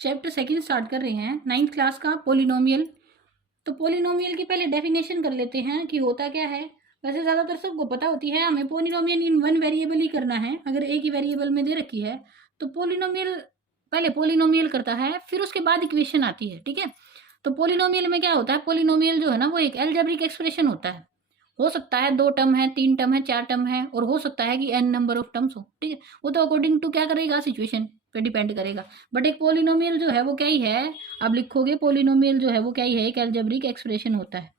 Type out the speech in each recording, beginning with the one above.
Chapter second start कर रहे हैं, 9th क्लास का, पोलिनोमियल। तो पोलिनोमियल की पहले डेफिनेशन कर लेते हैं कि होता क्या है। वैसे ज़्यादातर सबको पता होती है, हमें पोलिनोमियल इन वन वेरिएबल ही करना है। अगर एक ही वेरिएबल में दे रखी है तो पोलिनोमियल, पहले पोलिनोमियल करता है, फिर उसके बाद इक्वेशन आती है, ठीक है। तो पोलिनोमियल में क्या होता है, पोलिनोमियल जो है ना वो एक एल्जेब्रिक एक्सप्रेशन होता है। हो सकता है 2 टर्म है, 3 टर्म है, 4 टर्म है, और हो सकता है कि n नंबर ऑफ टर्म्स हो, ठीक है। वो तो अकॉर्डिंग टू क्या करेगा, सिचुएशन पे डिपेंड करेगा। बट एक पोलिनोमियल जो है वो क्या ही है, आप लिखोगे पोलिनोमियल जो है वो क्या ही है, एक एल्जेब्रिक एक्सप्रेशन होता है।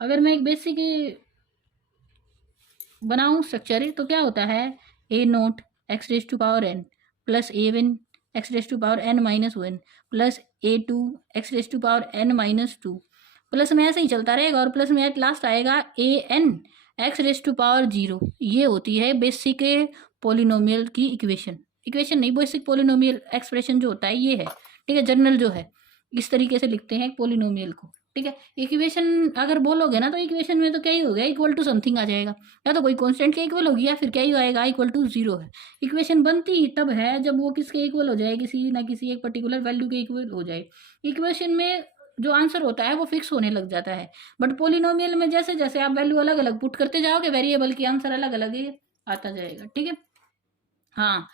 अगर मैं एक बेसिक बनाऊं स्ट्रक्चर तो क्या होता है, A naught X raise to power n plus A one X raise to power n minus one plus A two X raise to power n minus two, plus में ऐसे ही चलता रहेगा, और प्लस में एट लास्ट आएगा A N x raise to power 0। ये होती है बेसिक पोलिनोमियल की इक्वेशन। इक्वेशन नहीं, बेसिक पोलिनोमियल एक्सप्रेशन जो होता है ये है, ठीक है। जनरल जो है इस तरीके से लिखते हैं पोलिनोमियल को, ठीक है। इक्वेशन अगर बोलोगे ना तो इक्वेशन में तो क्या ही हो गया, इक्वल टू समथिंग आ जाएगा, या तो कोई कांस्टेंट के इक्वल होगी या फिर क्या ही आएगा, इक्वल टू 0 है। इक्वेशन बनती ही तब है जब वो किसके इक्वल हो जाए, किसी ना किसी एक पर्टिकुलर वैल्यू के इक्वल हो जाए। इक्वेशन में जो आंसर होता है वो फिक्स होने लग जाता है। बट पोलिनोमियल में जैसे जैसे आप वैल्यू अलग अलग पुट करते जाओगे, वेरिएबल की आंसर अलग अलग आता जाएगा, ठीक है। हाँ,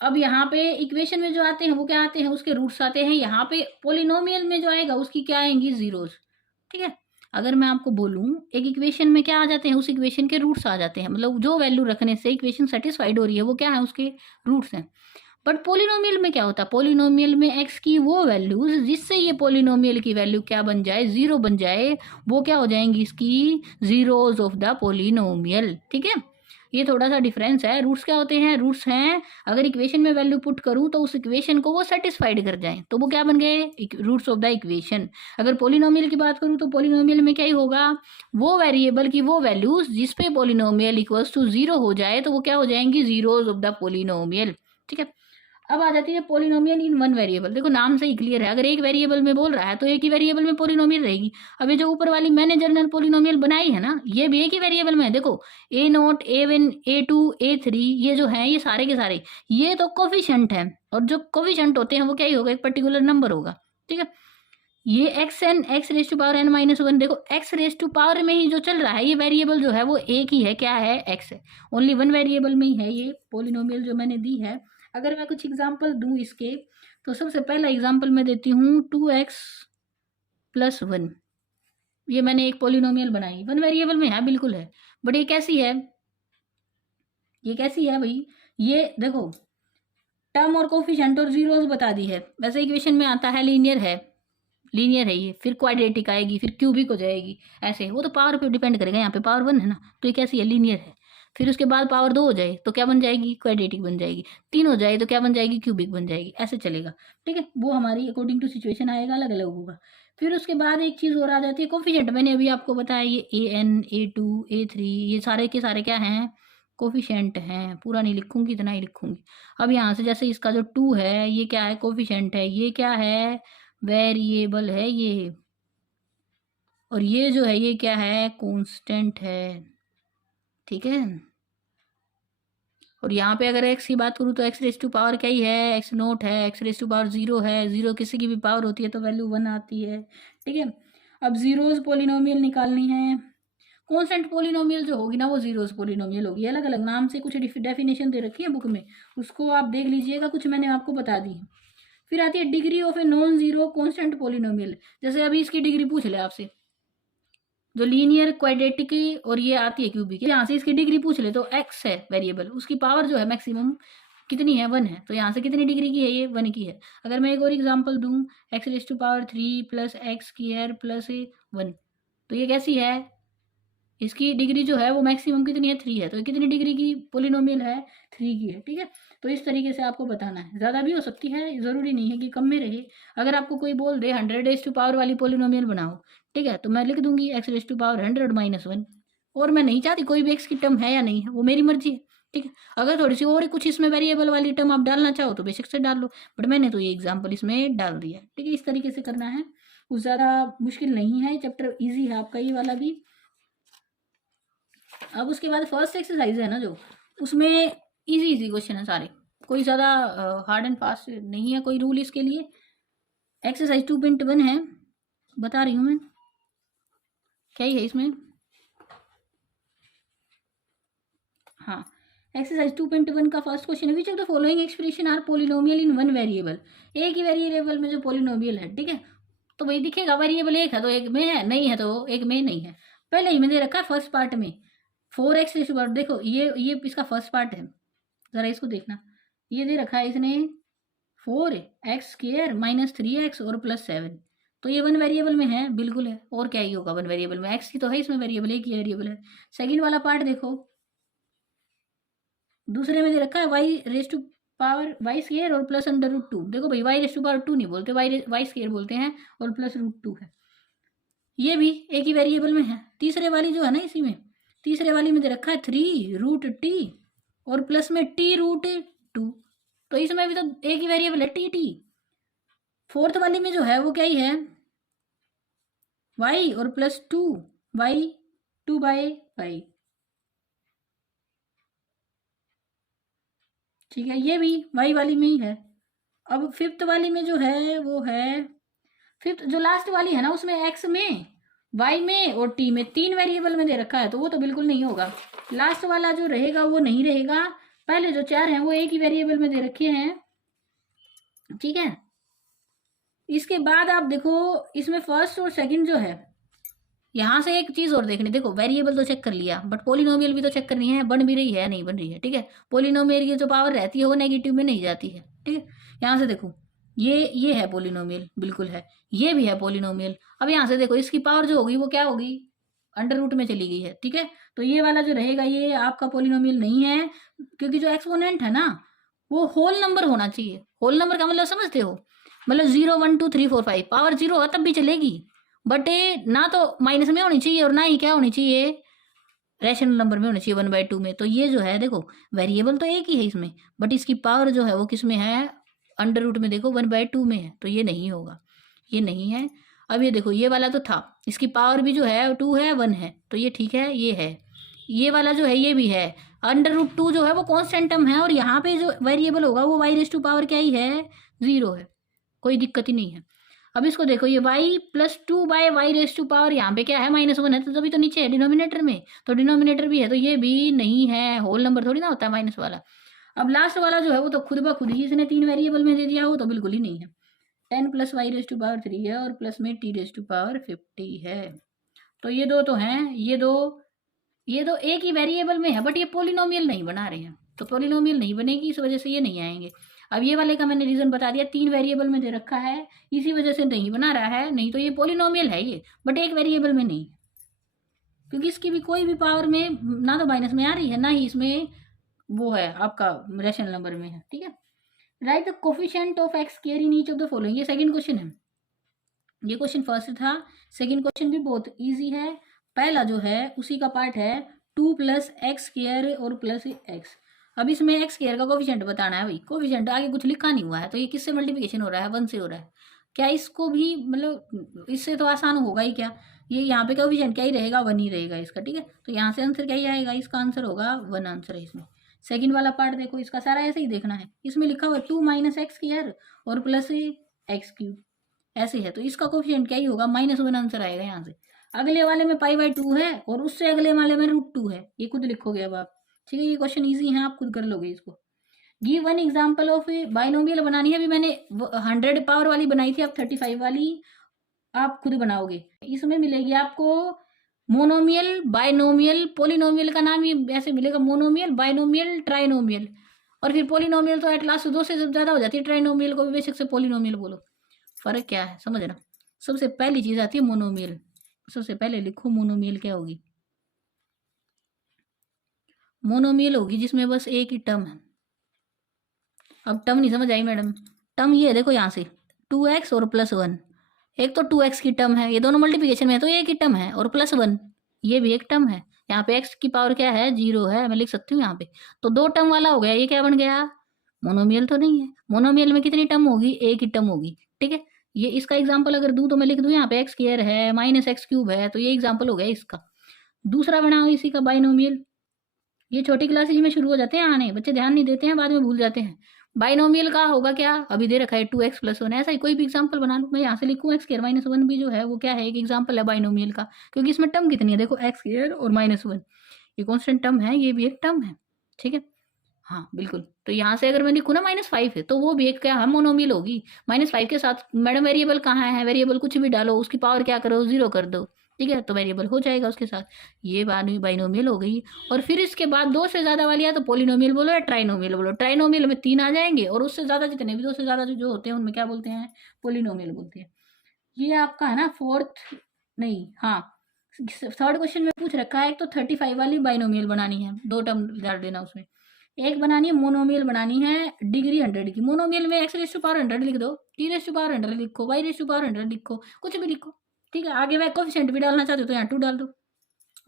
अब यहाँ पे इक्वेशन में जो आते हैं वो क्या आते हैं, उसके रूट्स आते हैं। यहाँ पे पोलिनोमियल में जो आएगा उसकी क्या आएंगी, जीरोस, ठीक है। अगर मैं आपको बोलूं एक इक्वेशन में क्या आ जाते हैं, उस इक्वेशन के रूट्स आ जाते हैं, मतलब जो वैल्यू रखने से इक्वेशन सेटिस्फाइड हो रही है वो क्या है, उसके रूट्स हैं। बट पोलिनोमियल में क्या होता है, पोलिनोमियल में एक्स की वो वैल्यूज जिससे ये पोलिनोमियल की वैल्यू क्या बन जाए, 0 बन जाए, वो क्या हो जाएंगी, इसकी जीरोज ऑफ द पोलिनोमियल, ठीक है। ये थोड़ा सा डिफरेंस है। रूट्स क्या होते हैं, रूट्स हैं अगर इक्वेशन में वैल्यू पुट करूं तो उस इक्वेशन को वो सेटिस्फाइड कर जाए तो वो क्या बन गए, रूट्स ऑफ द इक्वेशन। अगर पोलिनोमियल की बात करूं तो पोलिनोमियल में क्या ही होगा, वो वेरिएबल की वो वैल्यूज जिस पे पोलिनोमियल इक्वल्स टू 0 हो जाए तो वो क्या हो जाएंगी, जीरोज ऑफ द पोलिनोमियल, ठीक है। अब आ जाती है पोलिनोमियल इन वन वेरिएबल। देखो नाम से ही क्लियर है, अगर एक वेरिएबल में बोल रहा है तो एक ही वेरिएबल में पोलिनोमियल रहेगी। अब ये जो ऊपर वाली मैंने जनरल पोलिनोमियल बनाई है ना, ये भी एक ही वेरिएबल में है। देखो A naught, A one, A two, A three, ये जो है ये सारे के सारे ये तो कोफिशिएंट है, और जो कोफिशिएंट होते हैं वो क्या ही होगा, एक पर्टिकुलर नंबर होगा, ठीक है। ये x n x raise to power n minus one, देखो एक्स रेज टू पावर में ही जो चल रहा है ये वेरिएबल जो है वो एक ही है, क्या है, एक्स है। ओनली वन वेरिएबल में ही है ये पोलिनोमियल जो मैंने दी है। अगर मैं कुछ एग्जांपल दूं इसके, तो सबसे पहला एग्जांपल मैं देती हूँ 2x प्लस वन। ये मैंने एक पोलिनोमियल बनाई, वन वेरिएबल में है, बिल्कुल है। बट ये कैसी है, ये कैसी है भाई, ये देखो टर्म और कोफिशिएंट और जीरोस बता दी है। वैसे इक्वेशन में आता है लीनियर है, लीनियर है ये, फिर क्वाड्रेटिक आएगी, फिर क्यूबिक हो जाएगी, ऐसे। वो तो पावर पे डिपेंड करेगा, यहाँ पे पावर 1 है ना, तो ये कैसी है, लीनियर है। फिर उसके बाद पावर 2 हो जाए तो क्या बन जाएगी, क्वाड्रेटिक बन जाएगी। 3 हो जाए तो क्या बन जाएगी, क्यूबिक बन जाएगी, ऐसे चलेगा, ठीक है। वो हमारी अकॉर्डिंग टू सिचुएशन आएगा, अलग अलग होगा। फिर उसके बाद एक चीज़ और आ जाती है, कोफिशिएंट। मैंने अभी आपको बताया ये A N, A two, A three, ये सारे के सारे क्या हैं, कोफिशिएंट हैं। पूरा नहीं लिखूंगी, इतना ही लिखूंगी। अब यहाँ से जैसे इसका जो 2 है ये क्या है, कोफिशिएंट है, ये क्या है, वेरिएबल है ये, और ये जो है ये क्या है, कांस्टेंट है, ठीक है। और यहाँ पे अगर एक्स की बात करूँ तो एक्स रेज टू पावर क्या ही है, एक्स नोट है, एक्स रेज टू पावर 0 है। 0 किसी की भी पावर होती है तो वैल्यू 1 आती है, ठीक है। अब जीरोस पोलिनोमियल निकालनी है। कांस्टेंट पोलिनोमियल जो होगी ना वो जीरोस पोलिनोमियल होगी। अलग अलग नाम से कुछ डेफिनेशन दे रखी है बुक में, उसको आप देख लीजिएगा, कुछ मैंने आपको बता दी है। फिर आती है degree of a non zero constant polynomial. जैसे अभी इसकी डिग्री पूछ ले आपसे, जो लीनियर क्वाड्रेटिक और ये आती है क्यूबिक, यहाँ से इसकी डिग्री पूछ ले तो एक्स है वेरिएबल, उसकी पावर जो है मैक्सिमम कितनी है, 1 है, तो यहाँ से कितनी डिग्री की है, ये 1 की है। अगर मैं एक और एग्जांपल दूं, x raise to power 3 plus x square plus 1, तो ये कैसी है, इसकी डिग्री जो है वो मैक्सिमम कितनी है, 3 है, तो ये कितनी डिग्री की पोलिनोमियल है, 3 की है, ठीक है। तो इस तरीके से आपको बताना है, ज़्यादा भी हो सकती है, ज़रूरी नहीं है कि कम में रहे। अगर आपको कोई बोल दे 100 रेज टू पावर वाली पोलिनोमियल बनाओ, ठीक है, तो मैं लिख दूंगी x raise to power 100 minus 1, और मैं नहीं चाहती कोई भी एक्स की टर्म है या नहीं है, वो मेरी मर्जी है, ठीक है। अगर थोड़ी सी और कुछ इसमें वेरिएबल वाली टर्म आप डालना चाहो तो बेशक से डाल लो, बट मैंने तो ये एग्जाम्पल इसमें डाल दिया, ठीक है। इस तरीके से करना है, कुछ ज़्यादा मुश्किल नहीं है, चैप्टर ईजी है आपका ये वाला भी। अब उसके बाद फर्स्ट एक्सरसाइज है ना जो, उसमें इजी इजी क्वेश्चन है सारे, कोई ज़्यादा हार्ड एंड फास्ट नहीं है कोई रूल इसके लिए। एक्सरसाइज 2.1 है, बता रही हूँ मैं क्या ही है इसमें। हाँ, एक्सरसाइज 2.1 का फर्स्ट क्वेश्चन है, which of the following expression are polynomial in one variable. एक ही वेरिएबल में जो पोलिनोमियल है, ठीक है, तो भाई दिखेगा वेरिएबल एक है तो एक में है, नहीं है तो एक में नहीं है। पहले ही मैंने दे रखा है फर्स्ट पार्ट में 4x रेज़ टू पावर, देखो ये इसका फर्स्ट पार्ट है, जरा इसको देखना, ये दे रखा है इसने 4x² माइनस 3x और प्लस 7, तो ये वन वेरिएबल में है, बिल्कुल है, और क्या ही होगा वन वेरिएबल में, x की तो है इसमें वेरिएबल, एक ही वेरिएबल है। सेकंड वाला पार्ट देखो, दूसरे में दे रखा है y raise to power y square और प्लस अंडर रूट 2, देखो भाई वाई रेज टू पावर 2 नहीं बोलते, वाई स्केयर बोलते हैं, और प्लस रूट 2 है, ये भी एक ही वेरिएबल में है। तीसरे वाली जो है ना, इसी में तीसरे वाली में दे रखा है 3√t और प्लस में t√2, तो इसमें भी तो एक ही वेरिएबल है t। फोर्थ वाली में जो है वो क्या ही है, y और प्लस 2 y 2/5, ठीक है, ये भी y वाली में ही है। अब फिफ्थ वाली में जो है वो है, फिफ्थ जो लास्ट वाली है ना, उसमें x में y में और t में तीन वेरिएबल में दे रखा है, तो वो तो बिल्कुल नहीं होगा। लास्ट वाला जो रहेगा वो नहीं रहेगा, पहले जो चार हैं वो एक ही वेरिएबल में दे रखे हैं, ठीक है। इसके बाद आप देखो इसमें फर्स्ट और सेकंड जो है, यहाँ से एक चीज और देखनी, देखो वेरिएबल तो चेक कर लिया, बट पोलिनोमियल भी तो चेक करनी है, बन भी रही है नहीं बन रही है, ठीक है। पोलिनोमियल की जो पावर रहती है वो नेगेटिव में नहीं जाती है, ठीक है। यहाँ से देखो ये है पोलिनोमियल, बिल्कुल है, ये भी है पोलिनोमियल। अब यहाँ से देखो इसकी पावर जो होगी वो क्या होगी, अंडर रूट में चली गई है, ठीक है। तो ये वाला जो रहेगा ये आपका पोलिनोमियल नहीं है, क्योंकि जो एक्सपोनेंट है ना वो होल नंबर होना चाहिए। होल नंबर का मतलब समझते हो, मतलब 0 1 2 3 4 5, पावर 0 है तब भी चलेगी, बट ना तो माइनस में होनी चाहिए और ना ही क्या होनी चाहिए, रैशनल नंबर में होनी चाहिए 1/2 में। तो ये जो है देखो वेरिएबल तो एक ही है इसमें, बट इसकी पावर जो है वो किस में है, अंडर रूट में, देखो 1/2 में है, तो ये नहीं होगा, ये नहीं है। अब ये देखो ये वाला तो था, इसकी पावर भी जो है 2 है 1 है, तो ये ठीक है, ये है। ये वाला जो है ये भी है, अंडर रूट 2 जो है वो कॉन्स्टेंट टर्म है, और यहाँ पे जो वेरिएबल होगा वो वाई रेज टू पावर क्या ही है, 0 है, कोई दिक्कत ही नहीं है। अब इसको देखो, ये y plus 2/y raise to power यहाँ पे क्या है -1 है, तो तभी तो नीचे है डिनोमिनेटर में, तो डिनोमिनेटर भी है, तो ये भी नहीं है, होल नंबर थोड़ी ना होता है माइनस वाला। अब लास्ट वाला जो है वो तो खुद ब खुद ही इसने तीन वेरिएबल में दे दिया, वो तो बिल्कुल ही नहीं है। 10 plus y raise to power 3 है और प्लस में t रेज टू पावर 50 है, तो ये दो तो हैं, ये दो एक ही वेरिएबल में है, बट ये पोलिनोमियल नहीं बना रहे हैं, तो पोलिनोमियल नहीं बनेगी, इस वजह से ये नहीं आएंगे। अब ये वाले का मैंने रीजन बता दिया, तीन वेरिएबल में दे रखा है, इसी वजह से नहीं बना रहा है, नहीं तो ये पोलिनोमियल है ये, बट एक वेरिएबल में नहीं, क्योंकि इसकी भी कोई भी पावर में ना तो माइनस में आ रही है, ना ही इसमें वो है आपका रैशनल नंबर में है, ठीक है। Right the coefficient of x square in each of the following, ये सेकंड क्वेश्चन है, ये क्वेश्चन फर्स्ट था, सेकंड क्वेश्चन भी बहुत इजी है। पहला जो है उसी का पार्ट है 2 प्लस एक्स स्क्वायर और प्लस एक्स। अब इसमें एक्स स्क्वायर का कोफिशिएंट बताना है भाई, कोफिशिएंट आगे कुछ लिखा नहीं हुआ है, तो ये किससे मल्टीप्लिकेशन हो रहा है, 1 से हो रहा है, क्या इसको भी मतलब इससे तो आसान होगा ही क्या, ये यहाँ पे कोफिशिएंट क्या ही रहेगा, 1 ही रहेगा इसका, ठीक है। तो यहाँ से आंसर क्या ही आएगा, इसका आंसर होगा 1, आंसर है इसमें। सेकंड वाला पार्ट देखो, इसका सारा ऐसे ही देखना है, इसमें लिखा हुआ 2 माइनस एक्स स्क्वायर और प्लस एक्स क्यूब, ऐसे है, तो इसका कोफिशिएंट क्या ही होगा, -1 आंसर आएगा यहाँ से। अगले वाले में π/2 है और उससे अगले वाले में √2 है, ये खुद लिखोगे अब आप, ठीक है। ये क्वेश्चन इजी है, आप खुद कर लोगे इसको। Give one example of binomial बनानी है, अभी मैंने 100 पावर वाली बनाई थी, अब 35 वाली आप खुद बनाओगे। इसमें मिलेगी आपको मोनोमियल, बाइनोमियल, पोलिनोमियल का नाम ही ऐसे मिलेगा, मोनोमियल, बाइनोमियल, ट्राइनोमियल, और फिर पोलिनोमियल तो एट लास्ट 2 से ज़्यादा हो जाती है, ट्राइनोमियल को भी बेशक से पोलिनोमियल बोलो, फर्क क्या है समझना। सबसे पहली चीज आती है मोनोमियल, सबसे पहले लिखो मोनोमियल क्या होगी, मोनोमियल होगी जिसमें बस एक ही टर्म है। अब टर्म नहीं समझ आई मैडम, टर्म ये है देखो यहाँ से 2x और +1, एक तो 2x की टर्म है, ये दोनों मल्टीप्लिकेशन में है तो एक ही टर्म है, और +1 ये भी एक टर्म है, यहाँ पे x की पावर क्या है, 0 है, मैं लिख सकती हूँ यहाँ पे, तो 2 टर्म वाला हो गया, ये क्या बन गया, मोनोमियल तो नहीं है। मोनोमियल में कितनी टर्म होगी, एक ही टर्म होगी, ठीक है। ये इसका एग्जाम्पल अगर दूं तो मैं लिख दूं यहाँ पे एक्स स्क्वायर है -x³ है, तो ये एग्जाम्पल हो गया इसका। दूसरा बनाओ इसी का बाइनोमियल, ये छोटी क्लासेज में शुरू हो जाते हैं आने, बच्चे ध्यान नहीं देते हैं, बाद में भूल जाते हैं। बाइनोमियल का होगा क्या, अभी दे रखा है 2x+1, ऐसा ही कोई भी एग्जांपल बना लूँ मैं, यहाँ से लिखूँ x² - 1 भी जो है वो क्या है, एक एग्जांपल है बाइनोमियल का, क्योंकि इसमें टर्म कितनी है देखो, x² और -1, ये कॉन्स्टेंट टर्म है, ये भी एक टर्म है, ठीक है। हाँ बिल्कुल, तो यहाँ से अगर मैं लिखूँ ना -5 है, तो वो भी एक क्या है, मोनोमियल होगी। -5 के साथ मैडम वेरिएबल कहाँ है, वेरिएबल कुछ भी डालो, उसकी पावर क्या करो, 0 कर दो, ठीक है, तो वेरिएबल हो जाएगा उसके साथ। ये बाइनोमियल हो गई। और फिर इसके बाद 2 से ज़्यादा वाली या तो पोलिनोमियल बोलो या ट्राइनोमियल बोलो। ट्राइनोमियल में 3 आ जाएंगे, और उससे ज़्यादा जितने भी 2 से ज़्यादा जो होते हैं उनमें क्या बोलते हैं, पोलिनोमियल बोलते हैं। ये आपका है ना फोर्थ, नहीं हाँ, थर्ड क्वेश्चन में पूछ रखा है, एक तो 35 वाली बाइनोमियल बनानी है, 2 टर्म डाल देना उसमें। एक बनानी है मोनोमियल, बनानी है डिग्री 100 की। मोनोमियल में x⁻100 लिख दो, t⁻100 लिखो, y⁻100 लिखो, कुछ भी लिखो, ठीक है। आगे मैं कोफिशिएंट भी डालना चाहते हो तो यहाँ 2 डाल दो,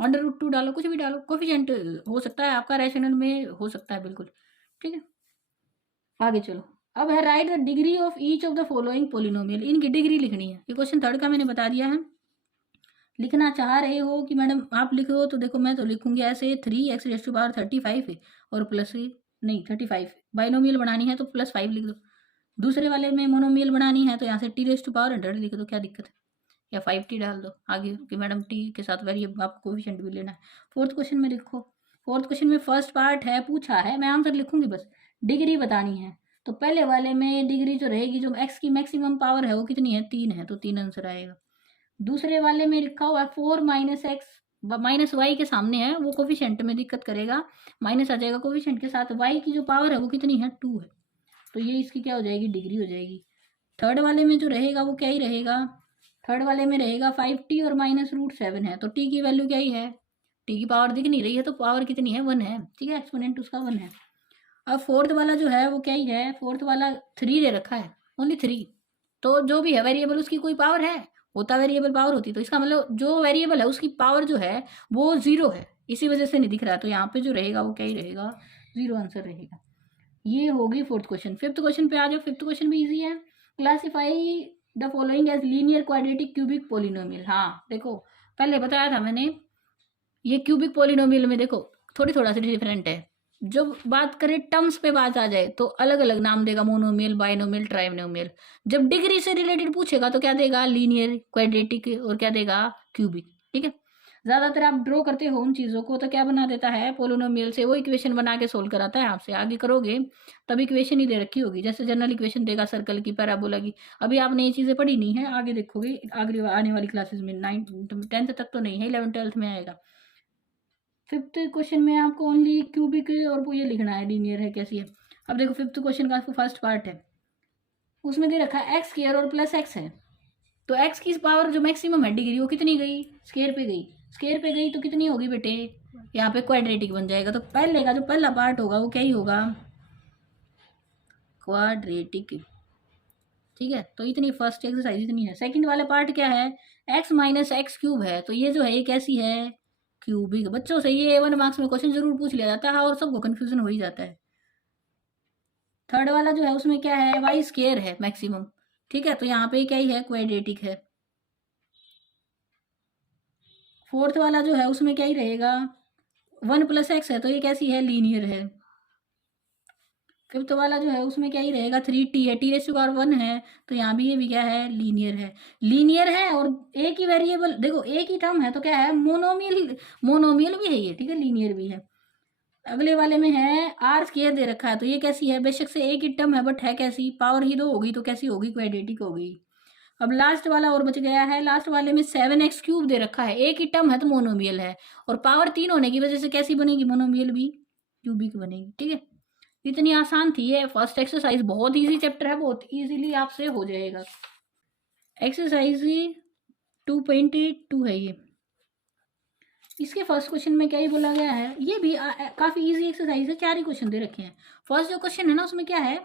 √2 डालो, कुछ भी डालो, कोफिशिएंट हो सकता है आपका, रैशनल में हो सकता है बिल्कुल, ठीक है। आगे चलो, अब है right the degree of each of the following polynomial, इनकी डिग्री लिखनी है। ये क्वेश्चन थर्ड का मैंने बता दिया है। लिखना चाह रहे हो कि मैडम आप लिख हो, तो देखो मैं तो लिखूंगी ऐसे, 3x⁻35 है और प्लस, नहीं 35 बाइनोमियल बनानी है तो +5 लिख दो। दूसरे वाले में मोनोमियल बनानी है तो यहाँ से t⁻100 लिख दो, क्या दिक्कत है, या 5t डाल दो आगे कि मैडम t के साथ वेरिएबल आपको कोफिशिएंट भी लेना है। फोर्थ क्वेश्चन में लिखो, फोर्थ क्वेश्चन में फर्स्ट पार्ट है, पूछा है, मैं आंसर लिखूंगी बस, डिग्री बतानी है। तो पहले वाले में डिग्री जो रहेगी, जो x की मैक्सिमम पावर है वो कितनी है, 3 है, तो 3 आंसर आएगा। दूसरे वाले में लिखा हुआ है 4 - x -y के सामने है, वो कोफिशिएंट में दिक्कत करेगा, माइनस आ जाएगा कोफिशिएंट के साथ, y की जो पावर है वो कितनी है, 2 है, तो ये इसकी क्या हो जाएगी, डिग्री हो जाएगी। थर्ड वाले में जो रहेगा वो क्या ही रहेगा, थर्ड वाले में रहेगा 5t और -√7 है, तो t की वैल्यू क्या ही है, t की पावर दिख नहीं रही है, तो पावर कितनी है, 1 है, ठीक है, एक्सपोनेंट उसका 1 है। अब फोर्थ वाला जो है वो क्या ही है, फोर्थ वाला 3 दे रखा है, ओनली 3, तो जो भी है वेरिएबल उसकी कोई पावर है, होता वेरिएबल पावर होती, तो इसका मतलब जो वेरिएबल है उसकी पावर जो है वो 0 है, इसी वजह से नहीं दिख रहा, तो यहाँ पे जो रहेगा वो क्या ही रहेगा, 0 आंसर रहेगा। ये होगी फोर्थ क्वेश्चन। फिफ्थ क्वेश्चन पे आ जाओ, फिफ्थ क्वेश्चन भी इजी है। Classify the following as linear quadratic cubic polynomial. हाँ देखो, पहले बताया था मैंने, ये क्यूबिक पोलिनोमियल में देखो थोड़ा सा डिफरेंट है, जब बात करें टर्म्स पे बात आ जाए तो अलग अलग नाम देगा, मोनोमियल, बाइनोमियल, ट्राइनोमियल। जब डिग्री से रिलेटेड पूछेगा तो क्या देगा, लीनियर, क्वाड्रेटिक, और क्या देगा, क्यूबिक, ठीक है। ज्यादातर आप ड्रॉ करते हो उन चीजों को तो क्या बना देता है, पोलिनोमियल से वो इक्वेशन बना के सोल्व कराता है आपसे, आगे करोगे तब इक्वेशन ही दे रखी होगी, जैसे जनरल इक्वेशन देगा सर्कल की, पैराबोला की। अभी आपने ये चीजें पढ़ी नहीं है, आगे देखोगे, आगे आने वाली क्लासेस में, 10th तक तो नहीं है, 11th 12th में आएगा। फिफ्थ क्वेश्चन में आपको ओनली क्यूबिक और वो ये लिखना है, लीनियर है कैसी है। अब देखो फिफ्थ क्वेश्चन का फर्स्ट पार्ट है, उसमें दे रखा है x² और +x है, तो x की पावर जो मैक्सिमम है डिग्री वो कितनी गई, स्केयर पे गई, स्केयर पे गई तो कितनी होगी बेटे, यहाँ पे क्वाड्रेटिक बन जाएगा, तो पहले का जो पहला पार्ट होगा वो क्या ही होगा, क्वाड्रेटिक, ठीक है। तो इतनी फर्स्ट एक्सरसाइज इतनी है। सेकंड वाला पार्ट क्या है, x - x³ है, तो ये जो है ये कैसी है, क्यूबिक। बच्चों से ये 1 मार्क्स में क्वेश्चन जरूर पूछ लिया जाता है, और सबको कंफ्यूजन हो ही जाता है। थर्ड वाला जो है उसमें क्या है, y² है मैक्सिमम, ठीक है, तो यहाँ पे क्या ही है, क्वाड्रेटिक है। फोर्थ वाला जो है उसमें क्या ही रहेगा, 1 + x है, तो ये कैसी है, लीनियर है। फिफ्थ वाला जो है उसमें क्या ही रहेगा, 3t है, t⁻1 है, तो यहाँ भी ये भी क्या है, लीनियर है। लीनियर है और एक ही वेरिएबल, देखो एक ही टर्म है तो क्या है, मोनोमियल, मोनोमियल भी है ये, ठीक है, लीनियर भी है। अगले वाले में है r² दे रखा है, तो ये कैसी है, बेशक से एक ही टर्म है बट है कैसी, पावर ही 2 होगी, तो कैसी होगी, क्वाड्रेटिक होगी। अब लास्ट वाला और बच गया है, लास्ट वाले में 7x³ दे रखा है, एक ही टर्म है तो मोनोमियल है, और पावर 3 होने की वजह से कैसी बनेगी, मोनोमियल भी क्यूबिक बनेगी, ठीक है। इतनी आसान थी ये फर्स्ट एक्सरसाइज, बहुत इजी चैप्टर है, बहुत इजीली आपसे हो जाएगा। एक्सरसाइज 2.2 है ये, इसके फर्स्ट क्वेश्चन में क्या ही बोला गया है, ये भी काफी इजी एक्सरसाइज है, 4 ही क्वेश्चन दे रखे हैं। फर्स्ट जो क्वेश्चन है ना उसमें क्या है,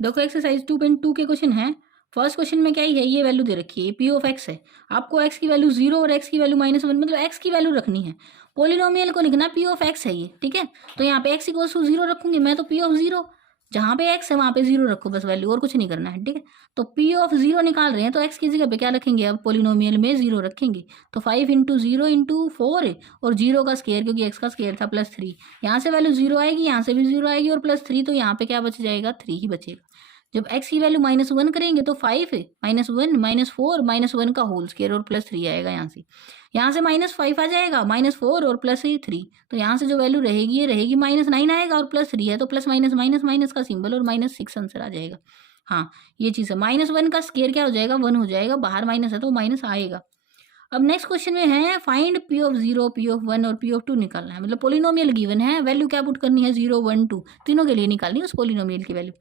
देखो एक्सरसाइज 2.2 के क्वेश्चन है। फर्स्ट क्वेश्चन में क्या ही है, ये वैल्यू दे रखी है, p(x) है, आपको x की वैल्यू 0 और x की वैल्यू -1, मतलब x की वैल्यू रखनी है। पोलिनोमियल को लिखना p(x) है ये, ठीक है, तो यहाँ पे x = 0 रखूंगी मैं, तो p(0) जहाँ पे x है वहाँ पे 0 रखो बस वैल्यू, और कुछ नहीं करना है, ठीक है। तो p ऑफ 0 निकाल रहे हैं तो x की जगह पे क्या रखेंगे, अब पोलिनोमियल में 0 रखेंगे। तो 5 इंटू 0 इंटू 4 और 0 का स्केयर, क्योंकि x का स्केयर था +3, यहाँ से वैल्यू 0 आएगी, यहाँ से भी 0 आएगी और +3, तो यहाँ पे क्या बच जाएगा, 3 ही बचेगा। जब x की वैल्यू -1 करेंगे तो 5 -1 -4 -1 का होल स्केयर और +3 आएगा यहाँ से -5 आ जाएगा, -4 और +3, तो यहाँ से जो वैल्यू रहेगी ये रहेगी -9 आएगा और +3 है तो प्लस माइनस माइनस माइनस का सिंबल और -6 आंसर आ जाएगा। हाँ, ये चीज़ है। -1 का स्केयर क्या हो जाएगा, 1 हो जाएगा, बाहर माइनस है तो माइनस आएगा। अब नेक्स्ट क्वेश्चन में है find p of 0, p of 1 और p ऑफ 2 निकालना है। मतलब पोलिनोमियल गिवन है, वैल्यू क्या पुट करनी है, 0 1 2 तीनों के लिए निकालनी है उस पोलिनोमियल की वैल्यू।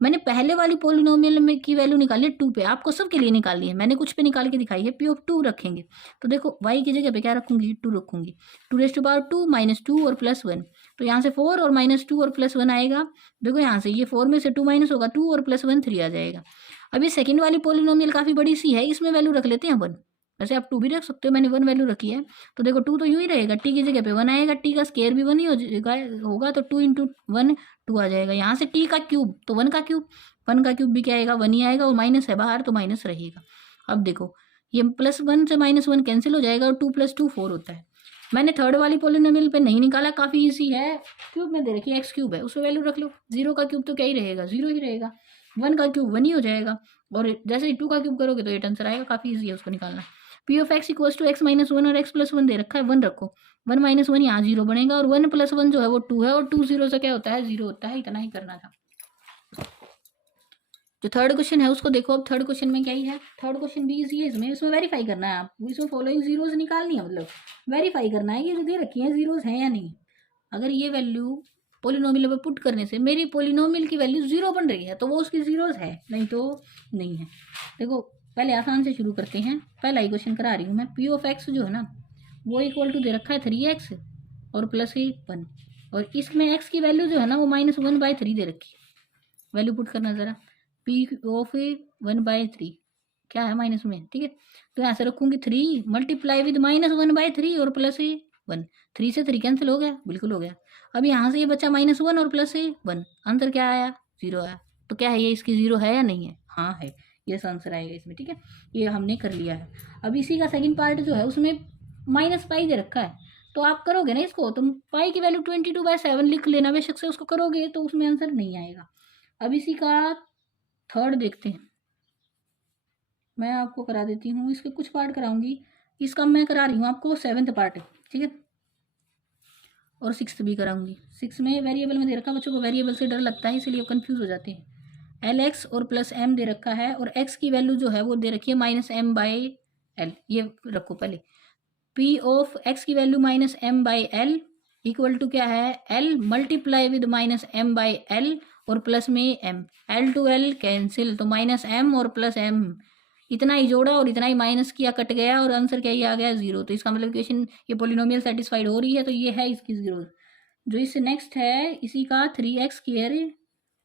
मैंने पहले वाली पोलिनोमियल में की वैल्यू निकाली है 2 पे, आपको सबके लिए निकालनी है, मैंने कुछ पे निकाल के दिखाई है। p ऑफ 2 रखेंगे तो देखो y की जगह पे क्या रखूंगी, 2 रखूंगी, 2 -2 और +1, तो यहाँ से 4 और -2 और +1 आएगा। देखो यहाँ से ये 4 में से 2 माइनस होगा, 2 और +1 3 आ जाएगा। अब ये सेकंड वाली पोलिनोमियल काफ़ी बड़ी सी है, इसमें वैल्यू रख लेते हैं 1, वैसे आप 2 भी रख सकते हो, मैंने 1 वैल्यू रखी है। तो देखो 2 तो यूँ ही रहेगा, t की जगह पे 1 आएगा, t का स्केयर भी 1 ही होगा, तो 2 इंटू 1 2 आ जाएगा। यहाँ से t का क्यूब तो 1 का क्यूब, 1 का क्यूब भी क्या आएगा, 1 ही आएगा, और माइनस है बाहर तो माइनस रहेगा। अब देखो ये +1 से -1 कैंसिल हो जाएगा और 2 + 2 4 होता है। मैंने थर्ड वाली पोलिनोमियल पे नहीं निकाला, काफ़ी ईजी है, क्यूब में दे रखी है, एक्स क्यूब है, उसमें वैल्यू रख लो। 0 का क्यूब तो क्या ही रहेगा, 0 ही रहेगा, 1 का क्यूब 1 ही हो जाएगा, और जैसे ही 2 का क्यूब करोगे तो 8 आंसर आएगा, काफ़ी ईजी है उसको निकालना। p of x equals to x -1 और x +1 दे रखा है, 1 रखो, 1 -1 यहाँ 0 बनेगा, और 1 + 1 जो है वो 2 है, और 2 0 से क्या होता है, 0 होता है। इतना ही करना था। जो थर्ड क्वेश्चन है उसको देखो, अब थर्ड क्वेश्चन में क्या ही है, थर्ड क्वेश्चन भी इजी है, इसमें वेरीफाई करना है, आप इसमें फॉलोइंग जीरोज निकालनी है, मतलब वेरीफाई करना है ये जो दे रखी है जीरोज हैं या नहीं। अगर ये वैल्यू पोलिनोमियल पे पुट करने से मेरी पोलिनोमियल की वैल्यू 0 बन रही है तो वो उसकी जीरोज है, नहीं तो नहीं है। देखो पहले आसान से शुरू करते हैं, पहला ही क्वेश्चन करा रही हूँ मैं। p ऑफ x जो है ना वो इक्वल टू दे रखा है 3x और +1, और इसमें x की वैल्यू जो है ना वो -1/3 दे रखी है। वैल्यू पुट करना ज़रा, p ऑफ 1/3 क्या है माइनस में, ठीक है। तो यहाँ से रखूँगी 3 मल्टीप्लाई विद -1/3 और +1, 3 से 3 कैंसिल हो गया, बिल्कुल हो गया। अब यहाँ से ये बचा -1 और +1, आंसर क्या आया, 0 आया। तो क्या है ये, इसकी 0 है या नहीं है, हाँ है, ये आंसर आएगा इसमें, ठीक है। ये हमने कर लिया है। अब इसी का सेकंड पार्ट जो है उसमें -पाई दे रखा है, तो आप करोगे ना इसको, तुम पाई की वैल्यू 22/7 लिख लेना बेशक से, उसको करोगे तो उसमें आंसर नहीं आएगा। अब इसी का थर्ड देखते हैं, मैं आपको करा देती हूँ, इसके कुछ पार्ट कराऊंगी, इसका मैं करा रही हूँ आपको 7th पार्ट, ठीक है, और 6th भी कराऊंगी। 6 में वेरिएबल में दे रखा, बच्चों को वेरिएबल से डर लगता है इसलिए कंफ्यूज हो जाते हैं। LX और +M दे रखा है, और x की वैल्यू जो है वो दे रखी है -M/L, ये रखो पहले। p ऑफ x की वैल्यू -M/L इक्वल टू क्या है, L मल्टीप्लाई विद -M/L और प्लस में m, L to L cancel, तो -M और +M, इतना ही जोड़ा और इतना ही माइनस किया, कट गया, और आंसर क्या ही आ गया, 0। तो इसका मतलब इक्वेशन ये पोलिनोमियल सेटिस्फाइड हो रही है, तो ये है इसकी 0। जो इससे नेक्स्ट है इसी का 3x स्क्वायर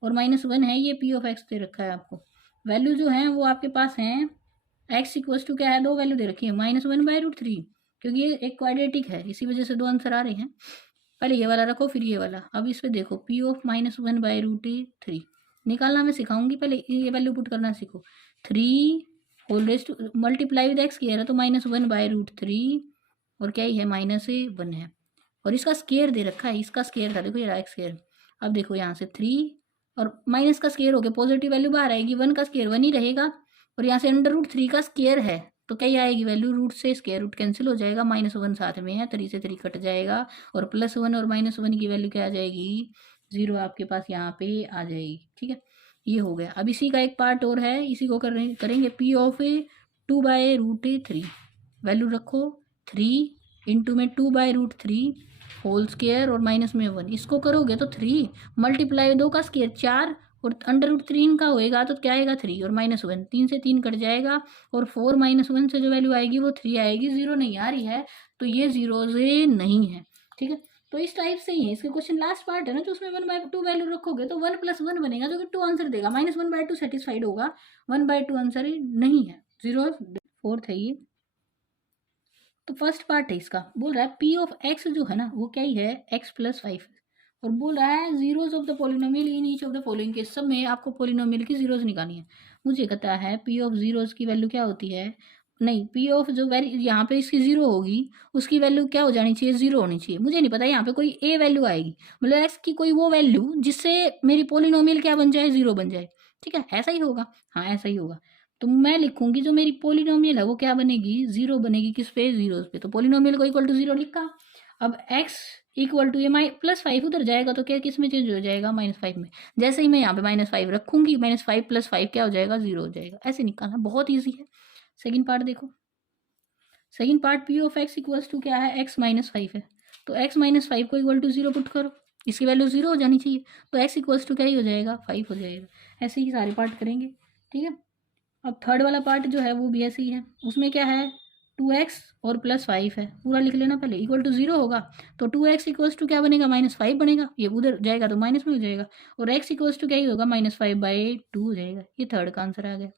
और -1 है, ये p ऑफ x दे रखा है आपको। वैल्यू जो है वो आपके पास है, x इक्वल्स टू क्या है, दो वैल्यू दे रखी है, -1/√3, क्योंकि ये एक क्वाड्रेटिक है इसी वजह से दो आंसर आ रहे हैं। पहले ये वाला रखो फिर ये वाला। अब इस पे देखो p ऑफ -1/√3 निकालना मैं सिखाऊंगी, पहले ये वैल्यू पुट करना सीखो। 3 whole raise to multiply with x किया है तो -1/√3 और क्या ही है, -1 है, और इसका स्केयर दे रखा है, इसका स्केयर था, देखो ये रहा स्केयर। अब देखो यहाँ से 3 और माइनस का स्केयर हो गया, पॉजिटिव वैल्यू बाहर आएगी, 1 का स्केयर 1 ही रहेगा, और यहाँ से √3 का स्केयर है तो क्या ही आएगी वैल्यू, रूट से स्केयर रूट कैंसिल हो जाएगा, -1 साथ में है, 3 से 3 कट जाएगा, और +1 और -1 की वैल्यू क्या आ जाएगी, 0 आपके पास यहाँ पे आ जाएगी, ठीक है। ये हो गया। अब इसी का एक पार्ट और है, इसी को करेंगे। p ऑफ 2/√3 वैल्यू रखो, 3 इंटू में 2/√3 होल स्केयर और माइनस में 1, इसको करोगे तो 3 मल्टीप्लाई 2 का स्केयर 4 और √3 का होएगा तो क्या आएगा, 3 और -1, 3 से 3 कट जाएगा, और 4 -1 से जो वैल्यू आएगी वो 3 आएगी, 0 नहीं आ रही है, तो ये 0 से नहीं है, ठीक है। तो इस टाइप से ही है इसके क्वेश्चन। लास्ट पार्ट है ना जो उसमें 1/2 वैल्यू रखोगे तो 1 + 1 बनेगा जो कि 2 आंसर देगा, -1/2 सेटिस्फाइड होगा, 1/2 आंसर नहीं है, 0 4th है ये। तो फर्स्ट पार्ट है इसका, बोल रहा है p ऑफ x जो है ना वो क्या ही है, x + 5, और बोल रहा है zeros of the polynomial in each of the following case, सब में आपको पोलिनोमियल की जीरोज निकालनी है। मुझे कहता है पी ऑफ जीरोज की वैल्यू क्या होती है, नहीं पी ऑफ जो वैल्यू यहाँ पे इसकी जीरो होगी उसकी वैल्यू क्या हो जानी चाहिए, जीरो होनी चाहिए। मुझे नहीं पता यहाँ पे कोई ए वैल्यू आएगी, मतलब एक्स की कोई वो वैल्यू जिससे मेरी पोलिनोमियल क्या बन जाए, जीरो बन जाए। ठीक है, ऐसा ही होगा, हाँ ऐसा ही होगा। तो मैं लिखूंगी जो मेरी पोलिनोमियल है वो क्या बनेगी, जीरो बनेगी। किस पे, जीरोस पे। तो पोलिनोमियल को इक्वल टू जीरो लिखा। अब x इक्वल टू ये +5 उधर जाएगा तो क्या किस में चेंज हो जाएगा, -5 में। जैसे ही मैं यहाँ पे -5 रखूंगी, -5 + 5 क्या हो जाएगा, जीरो हो जाएगा। ऐसे निकालना बहुत ईजी है। सेकेंड पार्ट देखो, second part p of x equals to क्या है, x-5 है। तो x-5 को इक्वल टू जीरो पुट करो, इसकी वैल्यू जीरो हो जानी चाहिए। तो x इक्वल्स टू क्या ही हो जाएगा, 5 हो जाएगा। ऐसे ही सारे पार्ट करेंगे। ठीक है, अब थर्ड वाला पार्ट जो है वो भी ऐसे ही है। उसमें क्या है, 2x और +5 है, पूरा लिख लेना पहले, इक्वल टू जीरो होगा। तो 2x इक्वल्स टू क्या बनेगा, -5 बनेगा। ये उधर जाएगा तो माइनस में हो जाएगा। और x इक्वल्स टू क्या ही होगा, -5/2 हो जाएगा। ये थर्ड का आंसर आ गया।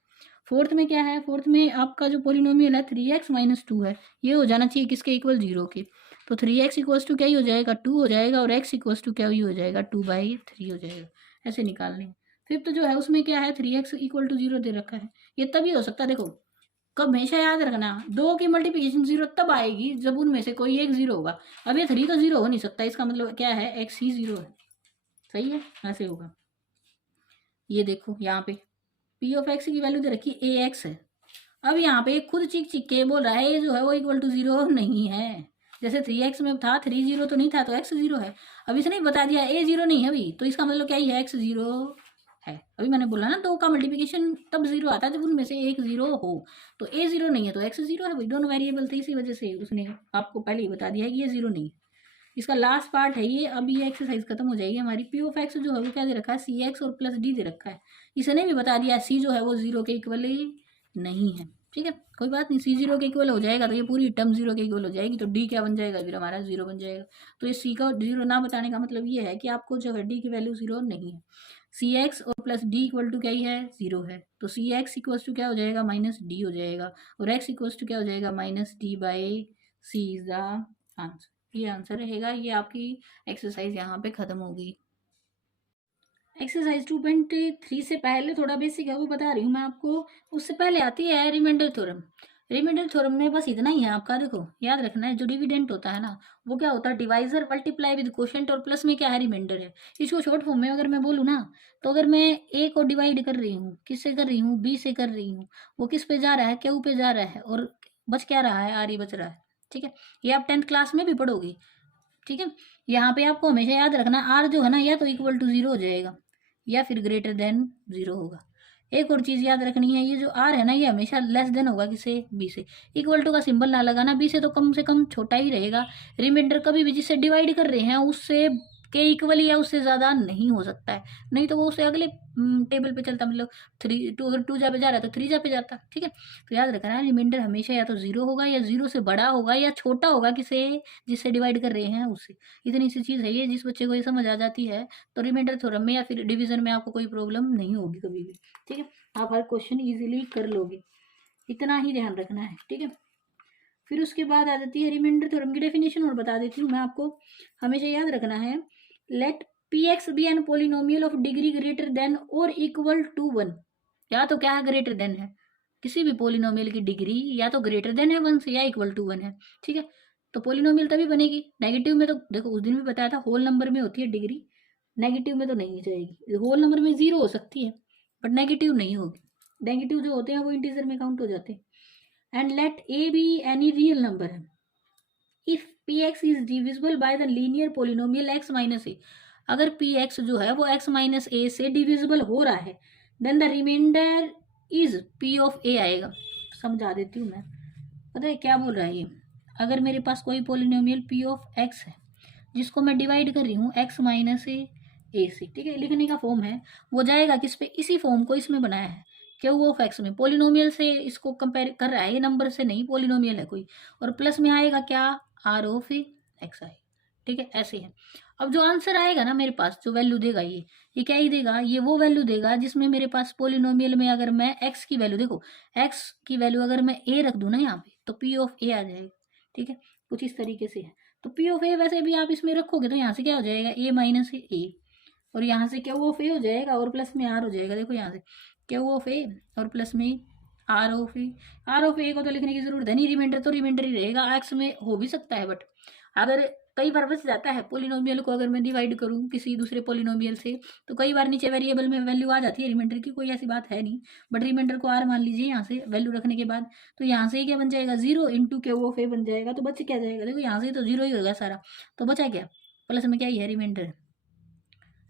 फोर्थ में क्या है, फोर्थ में आपका जो पोलिनोमियल है 3x-2 है, ये हो जाना चाहिए किसके इक्वल, जीरो के। तो 3x इक्वल्स टू क्या ही हो जाएगा, 2 हो जाएगा। और x इक्वल्स टू क्या ही हो जाएगा, 2/3 हो जाएगा। ऐसे निकालने। फिफ्थ जो है उसमें क्या है, 3x इक्वल टू जीरो दे रखा है। ये तभी हो सकता है, देखो कब, हमेशा याद रखना, दो की मल्टीप्लिकेशन जीरो तब आएगी जब उनमें से कोई एक जीरो होगा। अब ये 3 तो जीरो हो नहीं सकता, इसका मतलब क्या है, x ही जीरो है। सही है, ऐसे होगा। ये देखो यहाँ पे पी ऑफ एक्स की वैल्यू दे रखी ए एक्स है। अब यहाँ पे खुद चिक चिक के बोल रहा है ये जो है वो इक्वल टू जीरो नहीं है। जैसे 3x में था, 3 जीरो तो नहीं था, तो x जीरो है। अब इसने बता दिया ए जीरो नहीं है अभी, तो इसका मतलब क्या ही है, x जीरो है। अभी मैंने बोला ना, दो का मल्टीप्लिकेशन तब जीरो आता है जब उनमें से एक जीरो हो। तो ए जीरो नहीं है तो x जीरो है भाई, दोनों वेरिएबल थे, इसी वजह से उसने आपको पहले ही बता दिया है कि ये जीरो नहीं है। इसका लास्ट पार्ट है ये। अब ये एक्सरसाइज खत्म हो जाएगी हमारी। पी ऑफ एक्स जो है वो क्या दे रखा है, सी एक्स और +d दे रखा है। इसने भी बता दिया सी जो है वो जीरो के इक्वल नहीं है। ठीक है, कोई बात नहीं, सी जीरो के इक्वल हो जाएगा तो ये पूरी टर्म जीरो के इक्वल हो जाएगी। तो डी क्या बन जाएगा, फिर हमारा जीरो बन जाएगा। तो ये सी का जीरो ना बताने का मतलब ये है कि आपको जो है डी की वैल्यू जीरो नहीं है। सी एक्स और +d इक्वल टू क्या ही है, जीरो है। तो सी एक्स इक्वल टू क्या हो जाएगा, -d हो जाएगा। और एक्स इक्वल टू क्या हो जाएगा, -d/c इज द आंसर। ये आंसर रहेगा। ये आपकी एक्सरसाइज यहाँ पे खत्म होगी। एक्सरसाइज 2.3 से पहले थोड़ा बेसिक है वो बता रही हूँ मैं आपको। उससे पहले आती है रिमाइंडर थ्योरम। रिमाइंडर थ्योरम में बस इतना ही है आपका, देखो याद रखना है, जो डिविडेंट होता है ना वो क्या होता है, डिवाइजर मल्टीप्लाई विद क्वोशिएंट, और प्लस में क्या है, रिमाइंडर है। इसको शॉर्ट फॉर्म में अगर मैं बोलूँ ना, तो अगर मैं ए को डिवाइड कर रही हूँ, किससे कर रही हूँ, बी से कर रही हूँ, वो किस पे जा रहा है, क्यू पे जा रहा है, और बच क्या रहा है, आर ही बच रहा है। ठीक है, ये आप 10th क्लास में भी पढ़ोगे। ठीक है, यहाँ पे आपको हमेशा याद रखना आर जो है ना, या तो इक्वल टू जीरो हो जाएगा या फिर ग्रेटर देन जीरो होगा। एक और चीज याद रखनी है, ये जो आर है ना ये हमेशा लेस देन होगा किसे, बी से। इक्वल टू का सिंबल ना लगाना, बी से तो कम से कम छोटा ही रहेगा। रिमाइंडर कभी भी जिससे डिवाइड कर रहे हैं उससे के इक्वल या उससे ज्यादा नहीं हो सकता है, नहीं तो वो उससे अगले टेबल पे चलता, मतलब 3 अगर 2 जा पे जा रहा है तो 3 जा पे जाता। ठीक है, तो याद रखना है रिमाइंडर हमेशा या तो जीरो होगा या जीरो से बड़ा होगा या छोटा होगा किसे, जिससे डिवाइड कर रहे हैं उससे। इतनी सी चीज है ये, जिस बच्चे को ये समझ आ जाती है तो रिमाइंडर थ्योरम में या फिर डिवीजन में आपको कोई प्रॉब्लम नहीं होगी कभी भी। ठीक है, आप हर क्वेश्चन इजीली कर लोगे, इतना ही ध्यान रखना है। ठीक है, फिर उसके बाद आ जाती है रिमाइंडर थ्योरम की डेफिनेशन, और बता देती हूँ मैं आपको। हमेशा याद रखना है, let p x be an polynomial of degree greater than और इक्वल टू 1। या तो क्या है, ग्रेटर देन है, किसी भी पोलिनोमियल की डिग्री या तो ग्रेटर देन है 1 से या इक्वल टू 1 है। ठीक है, तो पोलिनोमियल तभी बनेगी। नेगेटिव में तो देखो उस दिन भी बताया था, होल नंबर में होती है डिग्री, नेगेटिव में तो नहीं जाएगी। होल नंबर में 0 हो सकती है बट नेगेटिव नहीं होगी। नेगेटिव जो होते हैं वो इंटीजर में काउंट हो जाते हैं। And let A be any real number है if P X is divisible by the linear polynomial X minus A. अगर पी एक्स जो है वो एक्स माइनस ए से डिविजिबल हो रहा है, then the reminder is P of A आएगा। समझा देती हूँ मैं, पता है क्या बोल रहा है ये। अगर मेरे पास कोई पोलिनोमियल पी ऑफ एक्स है जिसको मैं डिवाइड कर रही हूँ एक्स माइनस ए से, ठीक है, लिखने का फॉर्म है, वो जाएगा किस पे, इसी फॉर्म को इसमें बनाया है क्यू ऑफ एक्स में। पोलिनोमियल से इसको कंपेयर कर रहा है, ये नंबर से नहीं, पोलिनोमियल है कोई। और प्लस में आएगा क्या, आर ऑफ एक्स आई। ठीक है, ऐसे है। अब जो आंसर आएगा ना मेरे पास, जो वैल्यू देगा ये क्या ही देगा, ये वो वैल्यू देगा जिसमें मेरे पास पोलिनोमियल में अगर मैं एक्स की वैल्यू, देखो एक्स की वैल्यू अगर मैं ए रख दूँ ना यहाँ पे, तो पी ऑफ ए आ जाएगा। ठीक है, कुछ इस तरीके से है। तो पी ऑफ ए वैसे भी आप इसमें रखोगे तो यहाँ से क्या हो जाएगा, ए माइनस ए, और यहाँ से क्यू ऑफ ए हो जाएगा और प्लस में आर हो जाएगा। देखो यहाँ से क्यू ऑफ ए और प्लस में R of A. R of A को तो लिखने की जरूरत है नहीं, रिमाइंडर तो रिमाइंडर ही रहेगा, एक्स में हो भी सकता है, बट अगर कई बार बच जाता है पोलिनोमियल को, अगर मैं डिवाइड करूँ किसी दूसरे पोलिनोमियल से तो कई बार नीचे वेरिएबल में वैल्यू आ जाती है रिमाइंडर की, कोई ऐसी बात है नहीं। बट रिमाइंडर को आर मान लीजिए यहाँ से वैल्यू रखने के बाद, तो यहाँ से क्या बन जाएगा, 0 इंटू क्यू ऑफ ए बन जाएगा। तो बच क्या जाएगा, देखो यहाँ से तो 0 ही होगा सारा, तो बचा क्या, प्लस में क्या ही है रिमाइंडर।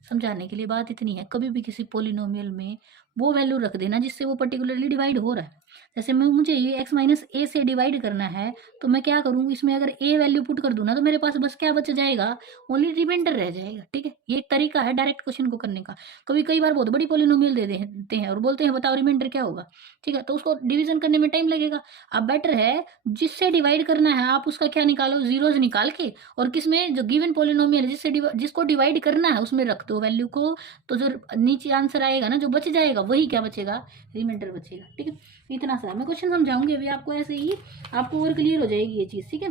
समझाने के लिए बात इतनी है, कभी भी किसी पोलिनोमियल में वो वैल्यू रख देना जिससे वो पर्टिकुलरली डिवाइड हो रहा है। जैसे मैं मुझे ये एक्स माइनस ए से डिवाइड करना है, तो मैं क्या करूँ, इसमें अगर ए वैल्यू पुट कर दूँ ना तो मेरे पास बस क्या बच जाएगा, ओनली रिमाइंडर रह जाएगा। ठीक है, ये एक तरीका है डायरेक्ट क्वेश्चन को करने का। कई बार बहुत बड़ी पोलिनोमियल दे देते हैं और बोलते हैं बताओ रिमाइंडर क्या होगा। ठीक है, तो उसको डिवीजन करने में टाइम लगेगा। अब बेटर है जिससे डिवाइड करना है आप उसका क्या निकालो, जीरोज निकाल के, और किसमें जो गिवन पोलिनोमियल जिसको डिवाइड करना है उसमें रख दो वैल्यू को, तो जो नीचे आंसर आएगा ना, जो बच जाएगा वही क्या बचेगा, रिमाइंडर बचेगा। ठीक है, इतना सा मैं क्वेश्चन समझाऊंगी अभी आपको, ऐसे ही आपको और क्लियर हो जाएगी ये चीज। ठीक है,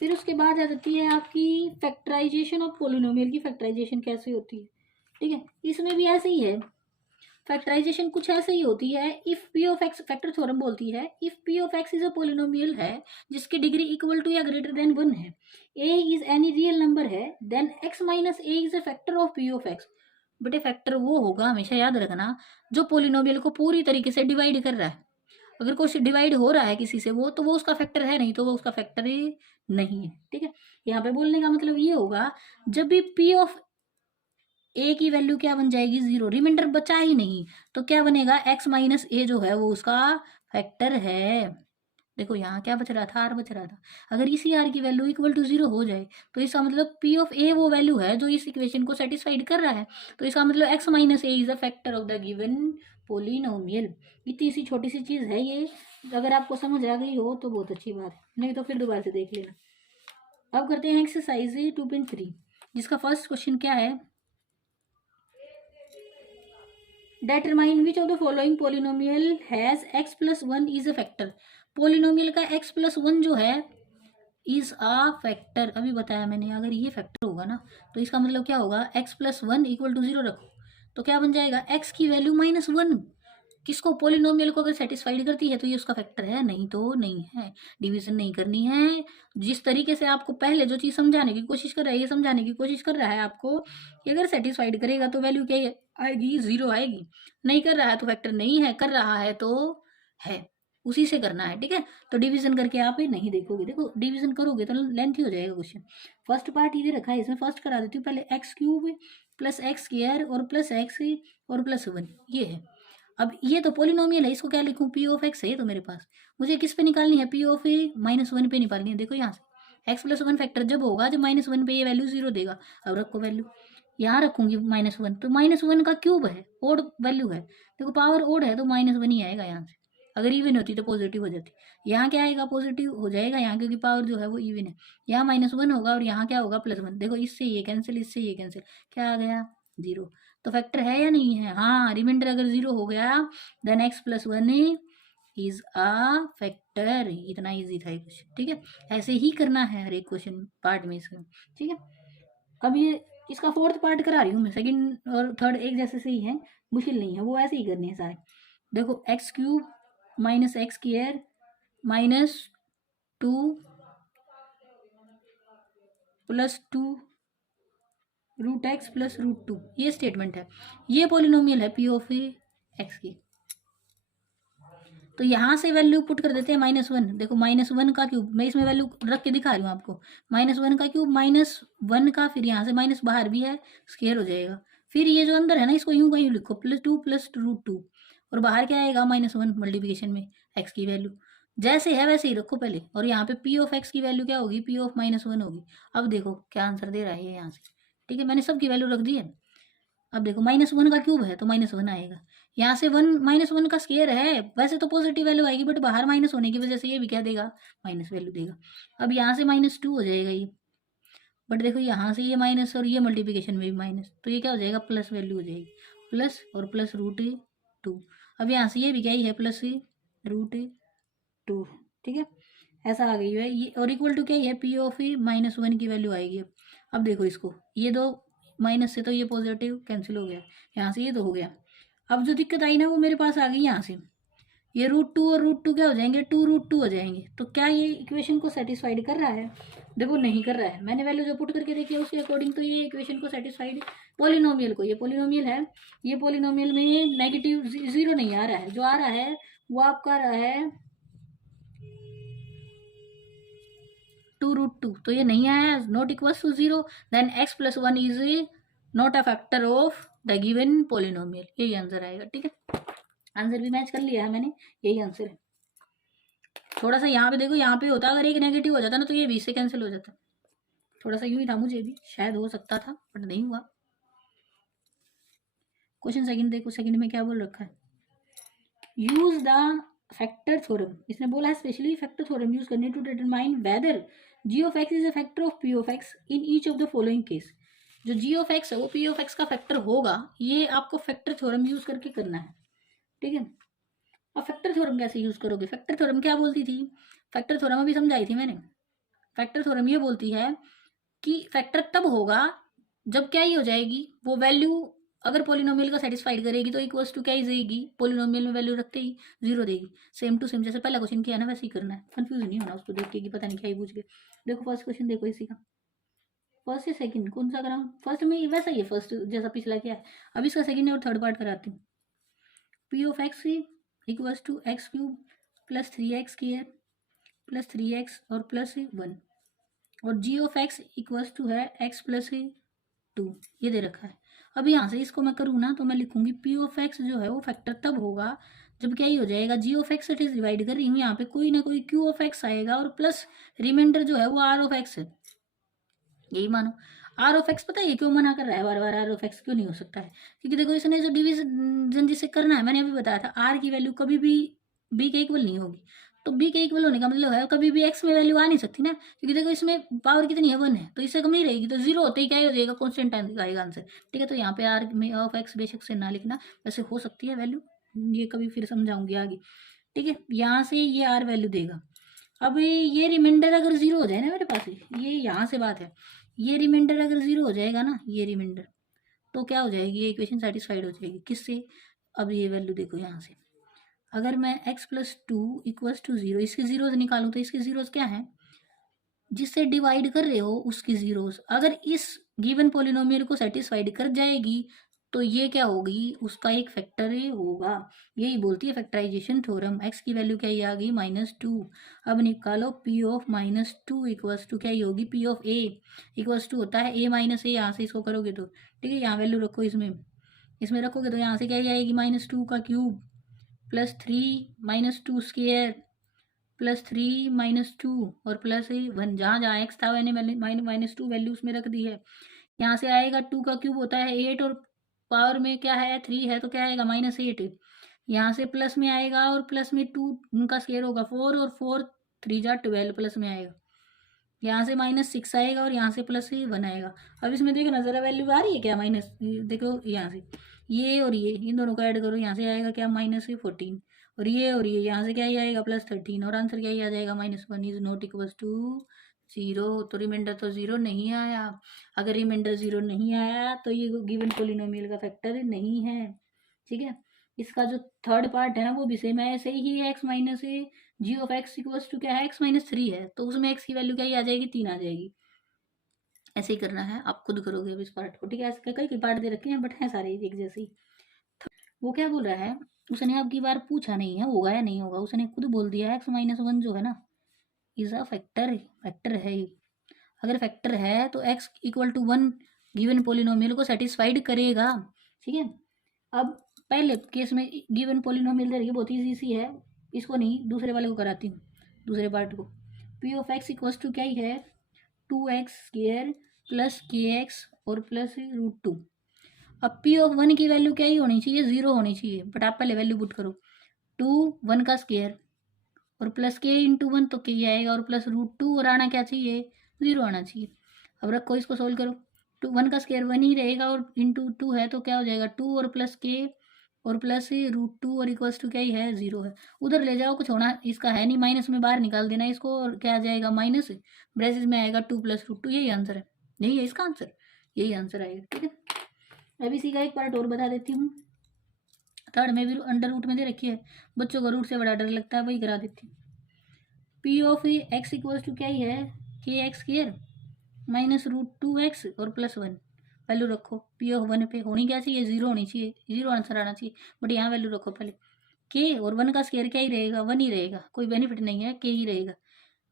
फिर उसके बाद आ जाती है आपकी फैक्टराइजेशन ऑफ पोलिनोमियल की। फैक्टराइजेशन कैसे होती है, ठीक है, इसमें भी ऐसे ही है। फैक्टराइजेशन कुछ ऐसे ही होती है। If p of x, factor theorem बोलती है if p of x is a polynomial है जिसकी डिग्री इक्वल टू या ग्रेटर देन 1 है, a is any real number है, then x minus a is a factor of p of x. बेटे factor वो होगा, हमेशा याद रखना, जो पोलिनोमियल को पूरी तरीके से डिवाइड कर रहा है। अगर कुछ डिवाइड हो रहा है किसी से वो, तो वो उसका फैक्टर है, नहीं तो वो उसका फैक्टर नहीं है। ठीक है, यहाँ पे बोलने का मतलब ये होगा जब भी पी ऑफ ए की वैल्यू क्या बन जाएगी, 0, रिमाइंडर बचा ही नहीं, तो क्या बनेगा, एक्स माइनस ए जो है वो उसका फैक्टर है। देखो यहाँ क्या बच रहा था, आर बच रहा था। अगर इसी आर की वैल्यू इक्वल टू 0 हो जाए तो इसका मतलब पी ऑफ ए वो वैल्यू है जो इस इक्वेशन को सेटिस्फाइड कर रहा है, तो इसका मतलब x minus a is a factor of the given polynomial. इतनी सी छोटी सी चीज है ये, अगर आपको समझ आ गई हो तो बहुत अच्छी बात है, नहीं तो फिर दोबारा से देख लेना। अब करते हैं एक्सरसाइज 2.3, जिसका फर्स्ट क्वेश्चन क्या है, determine which of the following polynomial has x plus 1 is a factor. Polynomial का एक्स प्लस 1 जो है इज अ फैक्टर। अभी बताया मैंने, अगर ये फैक्टर होगा ना तो इसका मतलब क्या होगा, एक्स प्लस 1 इक्वल टू 0 रखो, तो क्या बन जाएगा, एक्स की वैल्यू माइनस 1। किसको, पोलिनोमियल को अगर सेटिस्फाइड करती है तो ये उसका फैक्टर है, नहीं तो नहीं है। डिवीजन नहीं करनी है। जिस तरीके से आपको पहले जो चीज समझाने की कोशिश कर रहा है, ये समझाने की कोशिश कर रहा है आपको कि अगर सेटिस्फाइड करेगा तो वैल्यू क्या आएगी, 0 आएगी। नहीं कर रहा है तो फैक्टर नहीं है, कर रहा है तो है, उसी से करना है। ठीक है, तो डिवीजन करके आप नहीं देखोगे, देखो डिवीजन करोगे तो लेंथी हो जाएगा क्वेश्चन। फर्स्ट पार्ट ये रखा है, इसमें फर्स्ट करा देती हूँ पहले, x cube plus x square और प्लस एक्स और प्लस 1, ये है। अब ये तो पोलिनोमियल है, इसको क्या लिखूं, पी ऑफ एक्स है तो मेरे पास, मुझे किस पे निकालनी है, पी ऑफ ए माइनस 1 पे निकालनी है। देखो यहाँ से एक्स प्लस 1 फैक्टर जब होगा जब माइनस 1 पे ये वैल्यू 0 देगा। अब रखो वैल्यू, यहाँ रखूंगी माइनस 1, तो माइनस 1 का क्यूब है, ओड वैल्यू है, देखो पावर ओड है तो माइनस 1 ही आएगा यहाँ से। अगर इवन होती तो पॉजिटिव हो जाती, यहाँ क्या आएगा, पॉजिटिव हो जाएगा यहाँ, क्योंकि पावर जो है वो इवन है। यहाँ माइनस 1 होगा और यहाँ क्या होगा, प्लस 1। देखो इससे ये कैंसिल, इससे ये कैंसिल, क्या आ गया, 0। तो फैक्टर है या नहीं है, हाँ, रिमाइंडर अगर 0 हो गया then x plus 1 is a factor. इतना इजी था ये क्वेश्चन। ठीक है, ऐसे ही करना है हर एक क्वेश्चन पार्ट में इसका। ठीक है, अब ये इसका फोर्थ पार्ट करा रही हूँ मैं, सेकंड और थर्ड एक जैसे से ही है, मुश्किल नहीं है, वो ऐसे ही करने हैं सारे। देखो x cube minus x square minus 2 plus 2 root x plus root 2, ये स्टेटमेंट है। ये पोलिनोमियल है पी ऑफ एक्स की। तो यहाँ से वैल्यू पुट कर देते हैं माइनस 1। देखो माइनस 1 का क्यूब, मैं इसमें वैल्यू रख के दिखा रही हूँ आपको, माइनस 1 का क्यूब माइनस 1 का, फिर यहाँ से माइनस बाहर भी है, स्क्वायर हो जाएगा। फिर ये जो अंदर है ना इसको यूं का यूं लिखो, प्लस टू रूट 2, और बाहर क्या आएगा, माइनस 1 मल्टीप्लीकेशन में एक्स की वैल्यू जैसे है वैसे ही रखो पहले, और यहाँ पे पी ऑफ एक्स की वैल्यू क्या होगी, पी ऑफ माइनस 1 होगी। अब देखो क्या आंसर दे रहा है यहाँ से। ठीक है, मैंने सबकी वैल्यू रख दी है। अब देखो माइनस 1 का क्यूब है तो माइनस 1 आएगा, यहाँ से 1 माइनस 1 का स्क्वायर है, वैसे तो पॉजिटिव वैल्यू आएगी, बट बाहर माइनस होने की वजह से ये भी क्या देगा, माइनस वैल्यू देगा। अब यहाँ से माइनस 2 हो जाएगा ये, बट देखो यहाँ से ये माइनस और ये मल्टीप्लिकेशन में भी माइनस, तो ये क्या हो जाएगा, प्लस वैल्यू हो जाएगी, प्लस और प्लस रूट 2। अब यहाँ से ये भी क्या ही है, प्लस रूट 2। ठीक है, ऐसा आ गई है ये, और इक्वल टू क्या है, P of A minus one की वैल्यू आएगी। अब देखो इसको, ये दो माइनस से तो ये पॉजिटिव कैंसिल हो गया, यहाँ से ये तो हो गया। अब जो दिक्कत आई ना वो मेरे पास आ गई यहाँ से, ये √2 और √2 क्या हो जाएंगे, 2√2 हो जाएंगे। तो क्या ये इक्वेशन को सेटिस्फाइड कर रहा है? देखो नहीं कर रहा है। मैंने वैल्यू जो पुट करके देखी है उसके अकॉर्डिंग तो ये इक्वेशन को सेटिस्फाइड, पॉलिनोमियल को, ये पॉलिनोमियल है, ये पॉलिनोमियल में नेगेटिव जीरो नहीं आ रहा है, जो आ रहा है वो आपका आ रहा है 2√2। तो ये नहीं आया, not equals to zero, then x+1 is not a factor of the given polynomial, यही आंसर आएगा। ठीक है, आंसर भी मैच कर लिया है मैंने, यही आंसर है। थोड़ा सा यहाँ पे देखो, यहाँ पे होता अगर एक नेगेटिव हो जाता ना तो ये 20 से कैंसिल हो जाता। थोड़ा सा यूं ही था, मुझे भी शायद हो सकता था बट नहीं हुआ। क्वेश्चन सेकंड देखो, सेकंड में क्या बोल रखा है, यूज द फैक्टर थ्योरम। इसने बोला है स्पेशली फैक्टर थ्योरम यूज करने to determine whether g of x is a factor of p of x in each of the following case. जो जी ऑफ एक्स है वो पी ऑफ एक्स का factor होगा, ये आपको फैक्टर थ्योरम यूज करके करना है। ठीक है, अब फैक्टर थ्योरम कैसे यूज करोगे? फैक्टर थ्योरम क्या बोलती थी, फैक्टर थ्योरम अभी समझाई थी मैंने। फैक्टर थ्योरम ये बोलती है कि फैक्टर तब होगा जब क्या ही हो जाएगी, वो वैल्यू अगर पोलिनोमियल का सेटिस्फाइड करेगी तो इक्वल्स टू क्या ही जाएगी, पोलिनोमियल में वैल्यू रखते ही जीरो देगी। सेम टू सेम जैसे पहला क्वेश्चन किया ना वैसे ही करना है, कंफ्यूज नहीं होना उसको देख के कि पता नहीं क्या ही पूछ गए। देखो फर्स्ट क्वेश्चन देखो इसी का, फर्स्ट या सेकंड कौन सा कराऊं? फर्स्ट में वैसा ही है, फर्स्ट जैसा पिछला क्या है। अब इसका सेकंड और थर्ड पार्ट कराती हूँ। P of x equals to x³ plus 3x² plus 3x और प्लस 1, और g of x equals to है x+2, ये दे रखा है। अब यहाँ से इसको मैं करूँ ना तो मैं लिखूंगी पी ऑफ एक्स जो है वो फैक्टर तब होगा जब क्या ही हो जाएगा, जी ऑफ एक्स से डिवाइड कर रही हूँ, यहाँ पे कोई ना कोई क्यू ऑफ एक्स आएगा और प्लस रिमाइंडर जो है वो आर ऑफ एक्स है, यही मानो। आर ऑफ एक्स पता है ये क्यों मना कर रहा है बार बार, आर ऑफ एक्स क्यों नहीं हो सकता है? क्योंकि देखो इसने जो डिवीजन जिसे करना है मैंने अभी बताया था, आर की वैल्यू कभी भी बी के इक्वल नहीं होगी। तो बी के इक्वल होने का मतलब है कभी भी एक्स में वैल्यू आ नहीं सकती ना, क्योंकि देखो इसमें पावर कितनी है, 1 है, तो इससे कम नहीं रहेगी, तो जीरो होते ही क्या हो जाएगा, कॉन्स्टेंट आएगा आंसर। ठीक है, तो यहाँ पे आर में ऑफ एक्स बेशक से ना लिखना, वैसे हो सकती है वैल्यू, ये कभी फिर समझाऊंगी आगे। ठीक है, यहाँ से ये आर वैल्यू देगा। अब ये रिमाइंडर अगर जीरो हो जाए ना मेरे पास, ये यहाँ से बात है, ये रिमाइंडर अगर जीरो हो जाएगा ना, ये रिमाइंडर, तो क्या हो जाएगी, ये इक्वेशन सेटिस्फाइड हो जाएगी किससे? अब ये वैल्यू देखो यहाँ से, अगर मैं x+2 इक्वल्स टू जीरो, इसके जीरोज निकालूं तो इसके जीरोज क्या है, जिससे डिवाइड कर रहे हो उसकी जीरोज अगर इस गिवन पोलिनोमियल को सेटिस्फाइड कर जाएगी तो ये क्या होगी, उसका एक फैक्टर ही होगा। यही बोलती है फैक्टराइजेशन थ्योरम। x की वैल्यू क्या ही आ गई, -2। अब निकालो p ऑफ -2 इक्वल्स टू क्या ही होगी, p of a equals to होता है a माइनस ए, यहाँ से इसको करोगे तो ठीक है, यहाँ वैल्यू रखो, इसमें रखोगे तो यहाँ से क्या ही आएगी, -2 का क्यूब प्लस 3 -2 स्क्वायर प्लस 3 -2 और प्लस 1, जहाँ जहाँ एक्स था मैंने -2 वैल्यू उसमें रख दी है। यहाँ से आएगा 2 का क्यूब होता है 8 और पावर में क्या है 3 है, तो क्या आएगा -8। यहाँ से प्लस में आएगा और प्लस में 2 उनका स्क्वायर होगा 4 और 4 3 जा 12 प्लस में आएगा। यहाँ से -6 आएगा और यहाँ से +1 आएगा। अब इसमें देखो ना जरा वैल्यू आ रही है क्या, माइनस, देखो यहाँ से ये और ये इन दोनों को ऐड करो, यहाँ से आएगा क्या -14 और ये यहाँ से क्या ही आएगा +13 और आंसर क्या ही आ जाएगा -1 is not equal to zero. तो रिमाइंडर तो जीरो नहीं आया। अगर रिमाइंडर जीरो नहीं आया तो ये गिवन पोलिनोमियल का फैक्टर नहीं है। ठीक है, इसका जो थर्ड पार्ट है ना वो भी सेम है, ऐसे ही है, x minus a g of x equals to क्या है, x-3 है, तो उसमें x की वैल्यू क्या ही आ जाएगी, 3 आ जाएगी। ऐसे ही करना है, आप खुद करोगे अब इस पार्ट को। ठीक है, ऐसे कई पार्ट दे रखे हैं बट हैं सारे एक जैसे ही। वो क्या बोल रहा है, उसने अब की बार पूछा नहीं है होगा या नहीं होगा, उसने खुद बोल दिया x-1 जो है ना इज अ फैक्टर, फैक्टर है। अगर फैक्टर है तो x equal to 1 given polynomial को सेटिस्फाइड करेगा। ठीक है, अब पहले केस में गिवन पोलिनोमियल दे रही है, बहुत ईजी सी है, इसको नहीं दूसरे वाले को कराती हूँ, दूसरे पार्ट को। P of x equals to क्या ही है, 2x² प्लस kx और प्लस √2। अब पी ऑफ 1 की वैल्यू क्या ही होनी चाहिए, 0 होनी चाहिए, बट आप पहले वैल्यू पुट करो, 2 1 का स्क्वायर और प्लस k इंटू 1 तो k आएगा और प्लस √2 और आना क्या चाहिए, 0 आना चाहिए। अब रखो इसको सोल्व करो, 1 का स्क्वायर 1 ही रहेगा और इंटू 2 है तो क्या हो जाएगा 2 और प्लस k और प्लस √2 और इक्वल्स टू क्या ही है, 0 है। उधर ले जाओ, कुछ होना इसका है नहीं, माइनस में बाहर निकाल देना इसको, और क्या आ जाएगा माइनस, ब्रेसेस में आएगा 2 + √2, यही आंसर है, यही है इसका आंसर, यही आंसर आएगा। ठीक है, अब इसी का एक पार्ट और बता देती हूँ। थर्ड में भी अंडर रूट में दे रखी है, बच्चों को रूट से बड़ा डर लगता है, वही करा देती हूँ। P of x equals to क्या ही है, k(x)² माइनस √2x और +1, वैल्यू रखो पी ऑफ 1 पे, होनी क्या चाहिए, 0 होनी चाहिए, 0 आंसर आना चाहिए, बट यहाँ वैल्यू रखो पहले। के और 1 का स्क्वायर क्या ही रहेगा, 1 ही रहेगा, कोई बेनिफिट नहीं है, के ही रहेगा।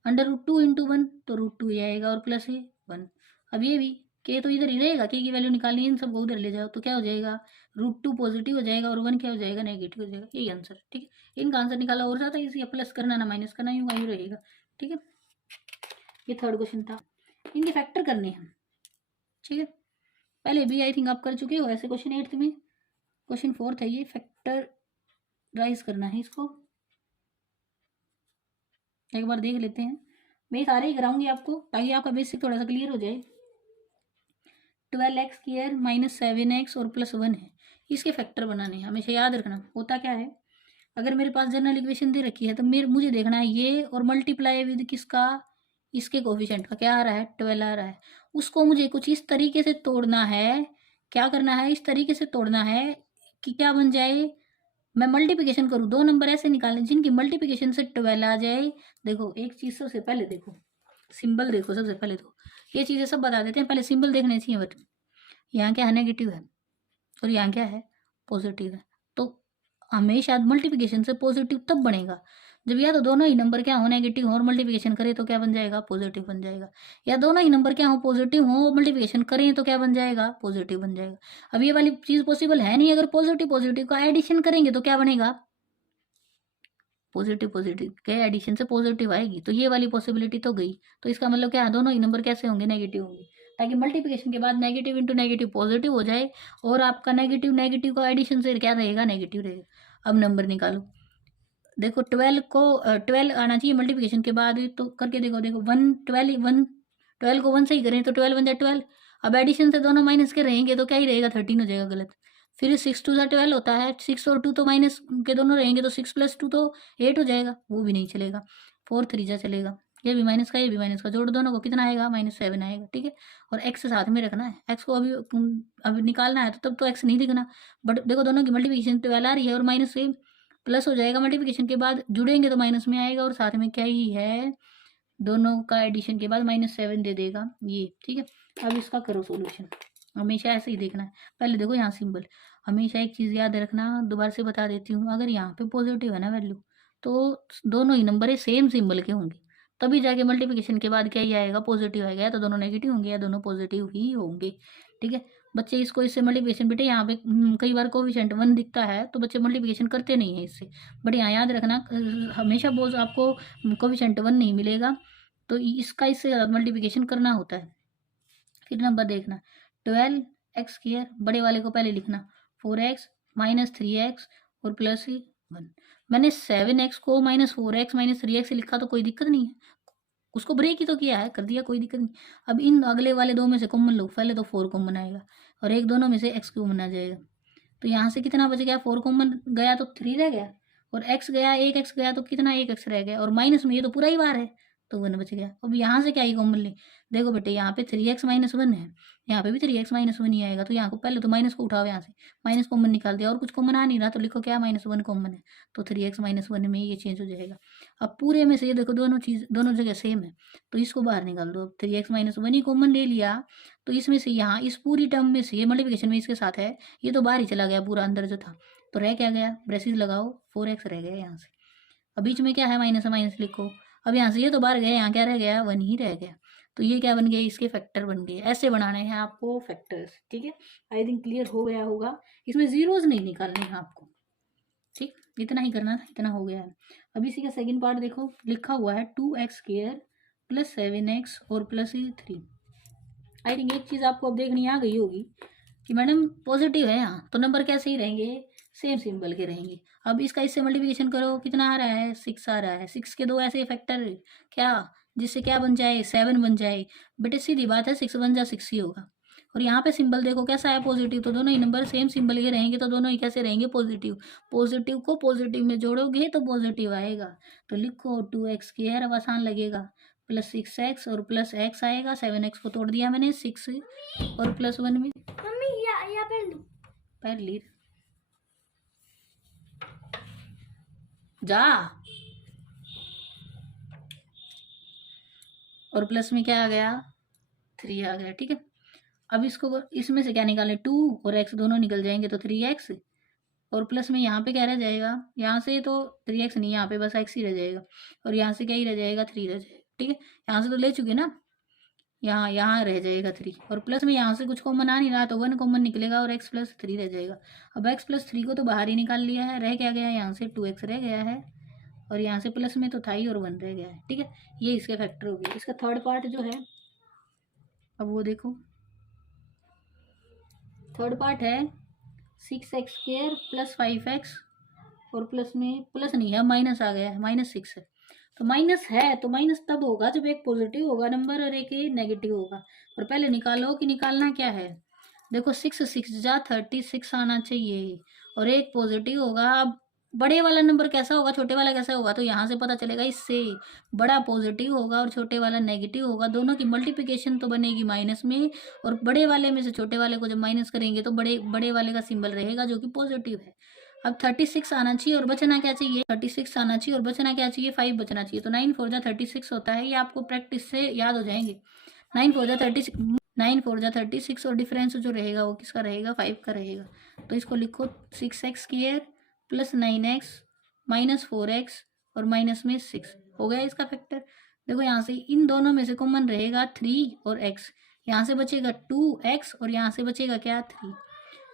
अंडर √2 × 1 तो √2 ही आएगा, और प्लस 1। अब ये भी के तो इधर ही रहेगा, के की वैल्यू निकालनी है, इन सबको उधर ले जाओ, तो क्या हो जाएगा, √2 पॉजिटिव हो जाएगा और 1 क्या हो जाएगा, नेगेटिव हो जाएगा, यही आंसर। ठीक है, इनका आंसर निकाला, और ज़्यादा इसी प्लस करना ना माइनस करना, यूँ ही रहेगा। ठीक है, ये थर्ड क्वेश्चन था, इनके फैक्टर करने हैं। ठीक है, पहले भी आई थिंक आप कर चुके हो ऐसे क्वेश्चन 8th में, क्वेश्चन 4th है ये, फैक्टराइज करना है इसको, एक बार देख लेते हैं। मैं सारे ही कराऊंगी आपको, ताकि आपका बेसिक थोड़ा सा क्लियर हो जाए। 12x² - 7x और +1 है, इसके फैक्टर बनाने हैं, हमेशा याद रखना। होता क्या है, अगर मेरे पास जनरल इक्वेशन दे रखी है, तो मुझे देखना है ये, और मल्टीप्लाई विद किसका, इसके कोफिशिएंट का, क्या आ रहा है, 12 आ रहा है। उसको मुझे कुछ इस तरीके से तोड़ना है, क्या करना है, इस तरीके से तोड़ना है कि क्या बन जाए, मैं मल्टीप्लिकेशन करूँ, 2 नंबर ऐसे निकालने जिनकी मल्टीप्लिकेशन से 12 आ जाए। देखो एक चीज़ सबसे पहले देखो, सिंबल देखो सबसे पहले, तो ये चीज़ें सब बता देते हैं, पहले सिंबल देखने चाहिए। बट यहाँ क्या है, नेगेटिव है, और यहाँ क्या है, पॉजिटिव है। तो हमेशा मल्टीप्लिकेशन से पॉजिटिव तब बनेगा जब या तो दोनों ही नंबर क्या हो, नेगेटिव हो, और मल्टीप्लिकेशन करें तो क्या बन जाएगा, पॉजिटिव बन जाएगा, या दोनों ही नंबर क्या हो, पॉजिटिव हो, मल्टीप्लिकेशन करें तो क्या बन जाएगा, पॉजिटिव बन जाएगा। अब ये वाली चीज़ पॉसिबल है नहीं, अगर पॉजिटिव पॉजिटिव का एडिशन करेंगे तो क्या बनेगा, पॉजिटिव पॉजिटिव के एडिशन से पॉजिटिव आएगी, तो ये वाली पॉसिबिलिटी तो गई। तो इसका मतलब क्या है, दोनों ही नंबर कैसे होंगे, नेगेटिव होंगे, ताकि मल्टीप्लिकेशन के बाद नेगेटिव इंटू नेगेटिव पॉजिटिव हो जाए, और आपका नेगेटिव नेगेटिव का एडिशन से क्या रहेगा, नेगेटिव रहेगा। अब नंबर निकालो, देखो 12 को 12 आना चाहिए मल्टीप्लिकेशन के बाद, तो करके देखो, देखो 12 को 1 से ही करें तो 12 बन जाए 12। अब एडिशन से दोनों माइनस के रहेंगे तो क्या ही रहेगा, 13 हो जाएगा, गलत। फिर 6 × 2 = 12 होता है, 6 और 2 तो माइनस के दोनों रहेंगे, तो 6 + 2 तो 8 हो जाएगा, वो भी नहीं चलेगा। 4 3 जा चलेगा, ये भी माइनस का, ये भी माइनस का, जोड़ दोनों को कितना आएगा, -7 आएगा। ठीक है, और एक्स साथ में रखना है, एक्स को अभी निकालना है, तो तब तो एक्स नहीं दिखना। बट देखो दोनों की मल्टीप्लिकेशन 12 आ रही है, और माइनस से प्लस हो जाएगा, मल्टीप्लिकेशन के बाद जुड़ेंगे तो माइनस में आएगा, और साथ में क्या ही है, दोनों का एडिशन के बाद -7 दे देगा ये। ठीक है, अब इसका करो सॉल्यूशन, हमेशा ऐसे ही देखना है। पहले देखो यहाँ सिंबल, हमेशा एक चीज़ याद रखना, दोबारा से बता देती हूँ, अगर यहाँ पे पॉजिटिव है ना वैल्यू, तो दोनों ही नंबर है सेम सिंबल के होंगे, तभी जाके मल्टीप्लिकेशन के बाद क्या ही आएगा, पॉजिटिव आएगा, या तो दोनों नेगेटिव होंगे या दोनों पॉजिटिव ही होंगे। ठीक है, बच्चे इसको इससे मल्टीप्लिकेशन, बेटे यहाँ पे कई बार कोफिशिएंट 1 दिखता है, तो बच्चे मल्टीप्लिकेशन करते नहीं है इससे, बट यहाँ याद रखना, हमेशा बोझ आपको कोफिशिएंट 1 नहीं मिलेगा, तो इसका इससे मल्टीप्लिकेशन करना होता है। फिर नंबर देखना, 12x² बड़े वाले को पहले लिखना, 4x - 3x और +1। मैंने 7x को -4x - 3x से लिखा, तो कोई दिक्कत नहीं है, उसको ब्रेक ही तो किया है, कर दिया, कोई दिक्कत नहीं। अब इन अगले वाले 2 में से कॉमन लो, पहले तो 4 कॉमन आएगा, और एक दोनों में से x कॉमन आ जाएगा, तो यहाँ से कितना बच गया, 4 कॉमन गया तो 3 रह गया, और x गया, एक x गया तो कितना, एक x रह गया, और माइनस में ये तो पूरा ही बार है, तो 1 बच गया। अब यहाँ से क्या ही कॉमन ले, देखो बेटे यहाँ पे 3x - 1 है, यहाँ पे भी 3x - 1 ही आएगा, तो यहाँ को पहले तो माइनस को उठाओ, यहाँ से माइनस कॉमन निकाल दिया, और कुछ कॉमन आ नहीं रहा, तो लिखो क्या, -1 कॉमन है, तो 3x - 1 में ये चेंज हो जाएगा। अब पूरे में से ये देखो दोनों जगह सेम है, तो इसको बाहर निकाल दो। अब 3x - 1 ही कॉमन ले लिया, तो इसमें से यहाँ इस पूरी टर्म में से, ये मल्टीप्लिकेशन में इसके साथ है, ये तो बाहर ही चला गया पूरा, अंदर जो था, तो रह क्या गया, ब्रेसेस लगाओ, 4x रह गया यहाँ से। अब बीच में क्या है, माइनस है, माइनस लिखो। अब यहाँ से ये तो बाहर गया, यहाँ क्या रह गया, 1 ही रह गया, तो ये क्या बन गया, इसके फैक्टर बन गए। ऐसे बनाने हैं आपको फैक्टर्स। ठीक है, आई थिंक क्लियर हो गया होगा, इसमें जीरोज नहीं निकालने हैं आपको। ठीक, इतना ही करना था, इतना हो गया है। अब इसी का सेकंड पार्ट देखो, लिखा हुआ है 2x² + 7x और +3। आई थिंक एक चीज़ आपको अब देखनी आ गई होगी कि मैडम पॉजिटिव है यहाँ, तो नंबर कैसे ही रहेंगे, सेम सिंबल के रहेंगे। अब इसका इससे मल्टीप्लिकेशन करो, कितना आ रहा है, 6 आ रहा है, 6 के 2 ऐसे फैक्टर क्या, जिससे क्या बन जाए, 7 बन जाए। बेटे सीधी बात है, 6 बन जा 6 ही होगा, और यहाँ पे सिंबल देखो कैसा है, पॉजिटिव, तो दोनों ही नंबर सेम सिंबल के रहेंगे तो दोनों ही कैसे रहेंगे, पॉजिटिव। पॉजिटिव को पॉजिटिव में जोड़ोगे तो पॉजिटिव आएगा। तो लिखो 2x², अब आसान लगेगा, प्लस 6x और प्लस x आएगा, 7x को तोड़ दिया मैंने 6 और प्लस 1 में। मम्मी या पैर ली जा, और प्लस में क्या आ गया, 3 आ गया। ठीक है, अब इसको इसमें से क्या निकालें, 2 और x दोनों निकल जाएंगे तो 3x, और प्लस में यहाँ पे क्या रह जाएगा, यहाँ से तो 3x नहीं, यहाँ पे बस x ही रह जाएगा, और यहाँ से क्या ही रह जाएगा, 3 रह जाएगा। ठीक है, यहाँ से तो ले चुके ना, यहाँ यहाँ रह जाएगा 3, और प्लस में यहाँ से कुछ कॉमन आ नहीं रहा तो 1 कॉमन निकलेगा और x + 3 रह जाएगा। अब x + 3 को तो बाहर ही निकाल लिया है, रह क्या गया, यहाँ से 2x रह गया है, और यहाँ से प्लस में तो था ही और 1 रह गया है। ठीक है, ये इसके फैक्टर हो गए। इसका थर्ड पार्ट जो है, अब वो देखो, थर्ड पार्ट है 6x² + 5x, और प्लस में प्लस नहीं है, माइनस आ गया है, -6 है। तो माइनस है तो माइनस तब होगा जब एक पॉजिटिव होगा नंबर और एक नेगेटिव होगा। और पहले निकालो कि निकालना क्या है, देखो 6 जा 36 आना चाहिए, और एक पॉजिटिव होगा। अब बड़े वाला नंबर कैसा होगा, छोटे वाला कैसा होगा, तो यहाँ से पता चलेगा, इससे बड़ा पॉजिटिव होगा और छोटे वाला नेगेटिव होगा। दोनों की मल्टीप्लिकेशन तो बनेगी माइनस में, और बड़े वाले में से छोटे वाले को जब माइनस करेंगे तो बड़े वाले का सिंबल रहेगा जो कि पॉजिटिव है। अब 36 आना चाहिए और बचना क्या चाहिए, 36 आना चाहिए और बचना क्या चाहिए, 5 बचना चाहिए। तो 9 4 जा 36 होता है, ये आपको प्रैक्टिस से याद हो जाएंगे। 9 4 जा 36 और डिफरेंस जो रहेगा वो किसका रहेगा, 5 का रहेगा। तो इसको लिखो 6x² + 9x -4x और माइनस में 6 हो गया इसका फैक्टर। देखो यहाँ से इन दोनों में से कॉमन रहेगा 3 और x, यहाँ से बचेगा 2x और यहाँ से बचेगा क्या, 3।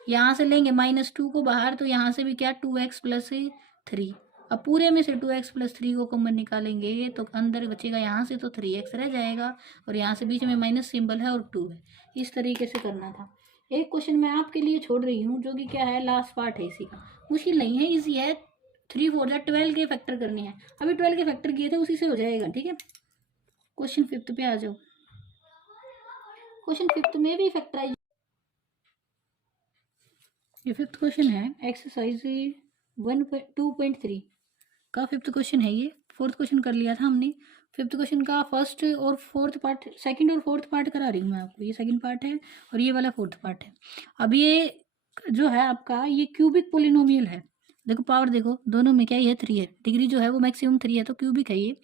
यहाँ से लेंगे -2 को बाहर, तो यहाँ से भी क्या, 2x + 3। अब पूरे में से 2x + 3 को कॉमन निकालेंगे तो अंदर बचेगा यहाँ से तो 3x रह जाएगा, और यहाँ से बीच में माइनस सिंबल है और 2 है। इस तरीके से करना था। एक क्वेश्चन मैं आपके लिए छोड़ रही हूँ जो कि क्या है, लास्ट पार्ट है इसी का, मुश्किल नहीं है, इजी है। 3 4 जा 12 के फैक्टर करने हैं, अभी 12 के फैक्टर किए थे उसी से हो जाएगा। ठीक है, क्वेश्चन 5th पे आ जाओ। क्वेश्चन 5th में भी फैक्टराइज, ये 5th क्वेश्चन है, एक्सरसाइज 1.2.3 का 5th क्वेश्चन है। ये 4th क्वेश्चन कर लिया था हमने, 5th क्वेश्चन का 1st और 4th पार्ट, 2nd और 4th पार्ट करा रही हूँ मैं आपको। ये 2nd पार्ट है और ये वाला 4th पार्ट है। अब ये जो है आपका, ये क्यूबिक पोलिनोमियल है। देखो पावर देखो, दोनों में क्या है, 3 है, डिग्री जो है वो मैक्सिमम 3 है, तो क्यूबिक है ये।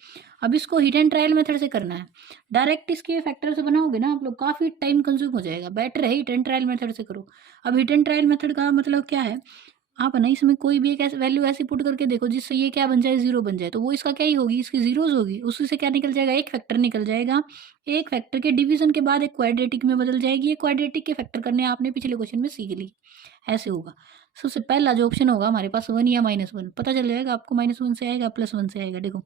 अब इसको हिट एंड ट्रायल मेथड से करना है। डायरेक्ट इसके फैक्टर से बनाओगे ना आप लोग, काफ़ी टाइम कंज्यूम हो जाएगा, बेटर है हिट एंड ट्रायल मेथड से करो। अब हिट एंड ट्रायल मेथड का मतलब क्या है, आप ना इसमें कोई भी एक ऐसी वैल्यू ऐसी पुट करके देखो जिससे ये क्या बन जाए, 0 बन जाए, तो वो इसका क्या ही होगी, इसकी जीरोज होगी, उसी से क्या निकल जाएगा, एक फैक्टर निकल जाएगा। एक फैक्टर के डिवीजन के बाद एक क्वाड्रेटिक में बदल जाएगी। ये क्वाड्रेटिक के फैक्टर करने आपने पिछले क्वेश्चन में सीख ली। ऐसे होगा, सबसे पहला जो ऑप्शन होगा हमारे पास 1 या -1, पता चल जाएगा आपको, -1 से आएगा +1 से आएगा। देखो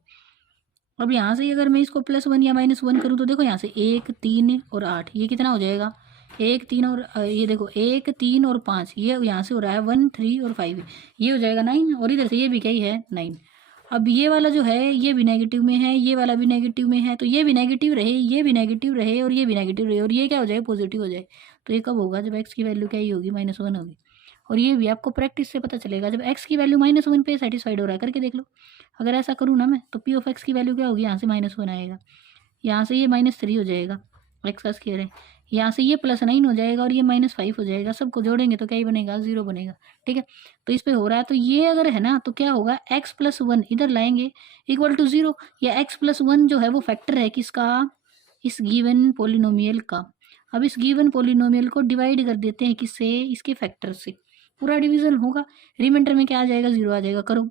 अब यहाँ से अगर मैं इसको +1 या -1 करूँ तो देखो यहाँ से 1 3 और 8, ये कितना हो जाएगा, 1 3 और ये देखो 1 3 और 5, ये यहाँ से हो रहा है 1 3 और 5, ये हो जाएगा 9, और इधर से ये भी क्या ही है, 9। अब ये वाला जो है ये भी नेगेटिव में है, ये वाला भी नेगेटिव में है, तो ये भी नेगेटिव रहे, ये भी नेगेटिव रहे और ये भी नेगेटिव रहे, और ये क्या हो जाए, पॉजिटिव हो जाए। तो ये कब होगा, जब x की वैल्यू क्या ही होगी, -1 होगी। और ये भी आपको प्रैक्टिस से पता चलेगा, जब x की वैल्यू -1 पे सेटिस्फाइड हो रहा है, करके देख लो। अगर ऐसा करूँ ना मैं, तो p ऑफ x की वैल्यू क्या होगी, यहाँ से -1 आएगा, यहाँ से ये -3 हो जाएगा, x का स्क्वायर है, यहाँ से ये +9 हो जाएगा और ये -5 हो जाएगा। सबको जोड़ेंगे तो क्या ही बनेगा, 0 बनेगा। ठीक है, तो इस पे हो रहा है, तो ये अगर है ना तो क्या होगा, x + 1 इधर लाएंगे = 0, या x + 1 जो है वो फैक्टर है किसका, इस गिवन पोलिनोमियल का। अब इस गिवन पोलिनोमियल को डिवाइड कर देते हैं किससे, इसके फैक्टर से, पूरा डिवीजन होगा, रिमाइंडर में क्या आ जाएगा, 0 आ जाएगा। करो,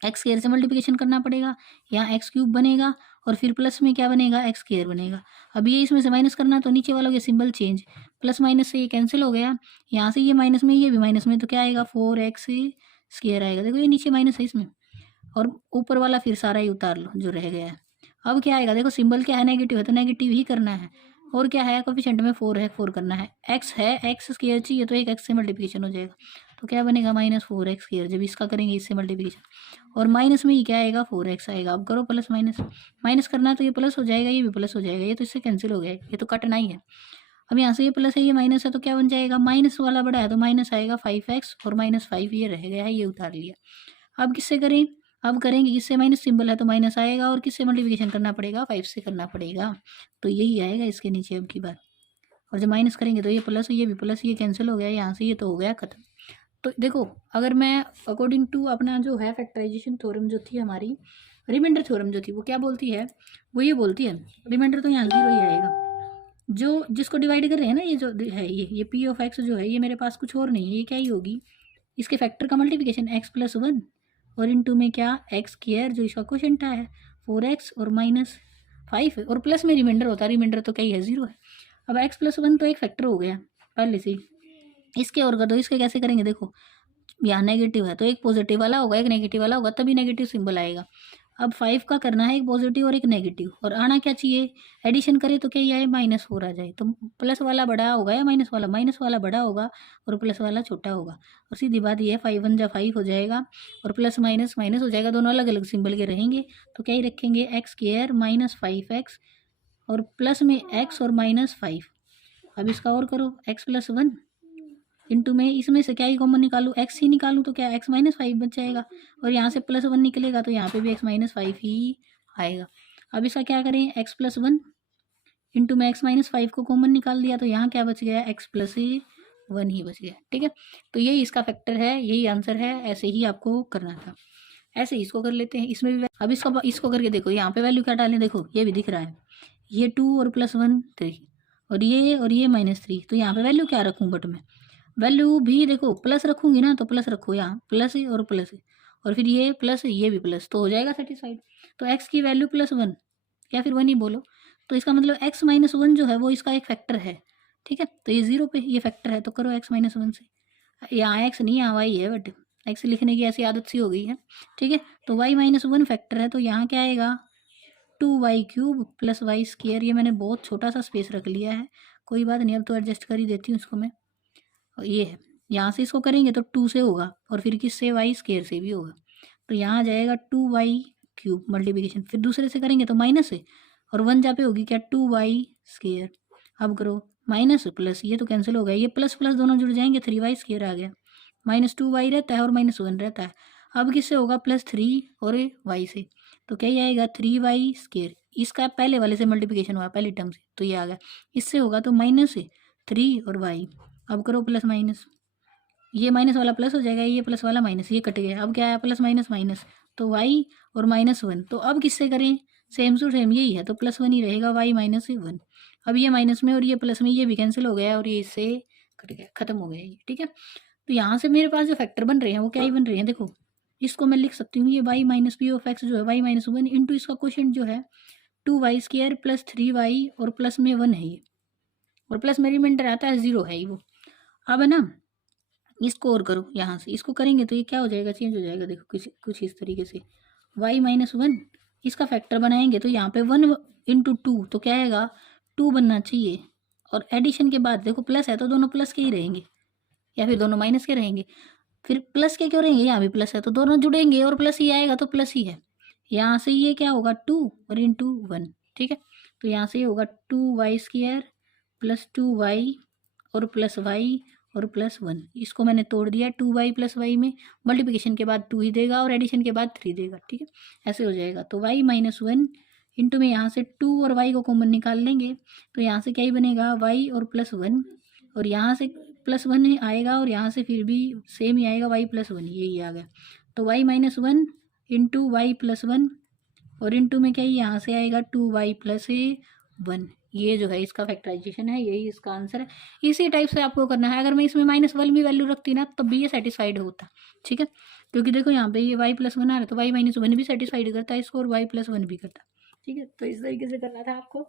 x² से मल्टीप्लिकेशन करना पड़ेगा, यहाँ x³ बनेगा और फिर प्लस में क्या बनेगा, x² बनेगा। अब ये इसमें से माइनस करना, तो नीचे वालों के सिंबल चेंज, प्लस माइनस से ये कैंसिल हो गया, यहाँ से ये माइनस में, ये भी माइनस में, तो क्या आएगा, 4x² आएगा। देखो ये नीचे माइनस है इसमें, और ऊपर वाला फिर सारा ही उतार लो जो रह गया है। अब क्या आएगा, देखो सिंबल क्या है, नेगेटिव है तो नेगेटिव ही करना है, और क्या है, कोफिशिएंट में 4 है, 4 करना है। x है, x² चाहिए तो एक x से मल्टीप्लिकेशन हो जाएगा, तो क्या बनेगा, -4x²। जब इसका करेंगे इससे मल्टीप्लिकेशन, और माइनस में ये क्या आएगा, 4x आएगा। अब करो प्लस माइनस, माइनस करना है तो ये प्लस हो जाएगा, ये भी प्लस हो जाएगा, ये तो इससे कैंसिल हो गया, ये तो कटना ही है। अब यहाँ से ये प्लस है ये माइनस है तो क्या बन जाएगा, माइनस वाला बड़ा है तो माइनस आएगा 5x और -5 ये रह गया है, ये उतार लिया। अब किससे करें, अब करेंगे किससे, माइनस सिंबल है तो माइनस आएगा और किससे मल्टीप्लिकेशन करना पड़ेगा, 5 से करना पड़ेगा। तो यही आएगा इसके नीचे अब की बार। और जब माइनस करेंगे तो ये प्लस, ये भी प्लस, ये कैंसिल हो गया यहाँ से, ये तो हो गया खत्म। तो देखो अगर मैं अकॉर्डिंग टू अपना जो है फैक्टराइजेशन थ्योरम जो थी हमारी, रिमाइंडर थ्योरम जो थी वो क्या बोलती है, वो ये बोलती है रिमाइंडर तो यहाँ 0 ही आएगा। जो जिसको डिवाइड कर रहे हैं ना ये जो है ये पी ऑफ एक्स जो है ये मेरे पास कुछ और नहीं है, ये क्या ही होगी, इसके फैक्टर का मल्टीप्लिकेशन x+1 और इनटू में क्या x² जो इसका क्वेश्चन है 4x और -5 है और प्लस में रिमाइंडर होता है, रिमाइंडर तो क्या ही है 0 है। अब x+1 तो एक फैक्टर हो गया पहले से, इसके और कर दो, इसके कैसे करेंगे, देखो यहाँ नेगेटिव है तो एक पॉजिटिव वाला होगा एक नेगेटिव वाला होगा तभी नेगेटिव सिंबल आएगा। अब 5 का करना है एक पॉजिटिव और एक नेगेटिव, और आना क्या चाहिए, एडिशन करें तो क्या ये आए -4 आ जाए, तो प्लस वाला बड़ा होगा या माइनस वाला बड़ा होगा और प्लस वाला छोटा होगा। और सीधी बात ये है 5 1 जा 5 हो जाएगा और प्लस माइनस माइनस हो जाएगा, दोनों अलग अलग सिंबल के रहेंगे तो क्या ही रखेंगे x² -5x और प्लस में x और -5। अब इसका और करो x+1 इंटू में इसमें से क्या ही कॉमन निकालूँ, x ही निकालूँ तो क्या x-5 बच जाएगा और यहाँ से +1 निकलेगा तो यहाँ पे भी x-5 ही आएगा। अब इसका क्या करें, x+1 इंटू में x-5 को कॉमन निकाल दिया तो यहाँ क्या बच गया, x+1 ही बच गया। ठीक है, तो यही इसका फैक्टर है, यही आंसर है, ऐसे ही आपको करना था। ऐसे इसको कर लेते हैं, इसमें भी अब इसको करके देखो यहाँ पे वैल्यू क्या डालें, देखो ये भी दिख रहा है, ये 2 और +1 3 और ये -3, तो यहाँ पे वैल्यू क्या रखूँ, बट में वैल्यू भी देखो प्लस रखूंगी ना तो प्लस रखो यहाँ प्लस है और फिर ये प्लस है ये भी प्लस, तो हो जाएगा सेटिस्फाइड। तो x की वैल्यू +1 या फिर 1 ही बोलो, तो इसका मतलब x-1 जो है वो इसका एक फैक्टर है। ठीक है, तो ये 0 पे ये फैक्टर है तो करो x-1 से, यहाँ x नहीं यहाँ y है, बट x लिखने की ऐसी आदत सी हो गई है। ठीक है, तो y-1 फैक्टर है तो यहाँ क्या आएगा 2y³ + y², ये मैंने बहुत छोटा सा स्पेस रख लिया है, कोई बात नहीं, अब तो एडजस्ट कर ही देती हूँ इसको मैं। और ये है, यहाँ से इसको करेंगे तो 2 से होगा और फिर किससे y² से भी होगा, तो यहाँ आ जाएगा 2y³ मल्टीप्लिकेशन, फिर दूसरे से करेंगे तो माइनस है और 1 जहाँ पे होगी क्या 2y²। अब करो माइनस प्लस, ये तो कैंसिल हो गया, ये प्लस प्लस दोनों जुड़ जाएंगे, 3y² आ गया, -2y रहता है और -1 रहता है। अब किससे होगा, +3 और y से, तो क्या ही आएगा 3y², इसका पहले वाले से मल्टीप्लिकेशन हुआ पहली टर्म से तो ये आ गया, इससे होगा तो -3 और y। अब करो प्लस माइनस, ये माइनस वाला प्लस हो जाएगा, ये प्लस वाला माइनस, ये कट गया, अब क्या आया प्लस माइनस माइनस, तो y और -1, तो अब किससे करें, सेम टू सेम यही है तो +1 ही रहेगा, y-1। अब ये माइनस में और ये प्लस में ये भी कैंसिल हो गया और ये इससे कट गया, खत्म हो गया ये। ठीक है, तो यहाँ से मेरे पास जो फैक्टर बन रहे हैं वो क्या ही बन रहे हैं, देखो इसको मैं लिख सकती हूँ, ये y-p(x) जो है y-1 इंटू इसका क्वेश्चन जो है 2y² + 3y और प्लस में 1 है ये, और प्लस में रिमाइंडर आता है 0 है ही वो। अब है ना, इसको और करो, यहाँ से इसको करेंगे तो ये क्या हो जाएगा, चेंज हो जाएगा, देखो कुछ इस तरीके से y-1 इसका फैक्टर बनाएंगे तो यहाँ पे 1 × 2 तो क्या आएगा 2 बनना चाहिए, और एडिशन के बाद देखो प्लस है तो दोनों प्लस के ही रहेंगे या फिर दोनों माइनस के रहेंगे, फिर प्लस के क्यों रहेंगे, यहाँ भी प्लस है तो दोनों जुड़ेंगे और प्लस ही आएगा तो प्लस ही है। यहाँ से ये क्या होगा 2 और × 1। ठीक है, तो यहाँ से ये होगा 2y² + 2y और प्लस y और +1, इसको मैंने तोड़ दिया 2y + y में, मल्टीप्लिकेशन के बाद 2 ही देगा और एडिशन के बाद 3 देगा। ठीक है, ऐसे हो जाएगा, तो y-1 इंटू में यहाँ से 2 और y को कॉमन निकाल लेंगे तो यहाँ से क्या ही बनेगा y और +1, और यहाँ से +1 ही आएगा और यहाँ से फिर भी सेम ही आएगा y+1, यही आ गया, तो y-1 इंटू y+1 और इंटू में क्या ही यहाँ से आएगा 2y+1, ये जो है इसका फैक्टराइजेशन है, यही इसका आंसर है। इसी टाइप से आपको करना है, अगर मैं इसमें -1 भी वैल्यू रखती ना तब भी ये सेटिस्फाइड होता। ठीक है, क्योंकि देखो यहाँ पे ये y+1 आ रहा है तो y-1 भी सेटिस्फाइड करता है इसको और y+1 भी करता है। ठीक है, तो इस तरीके से करना था आपको।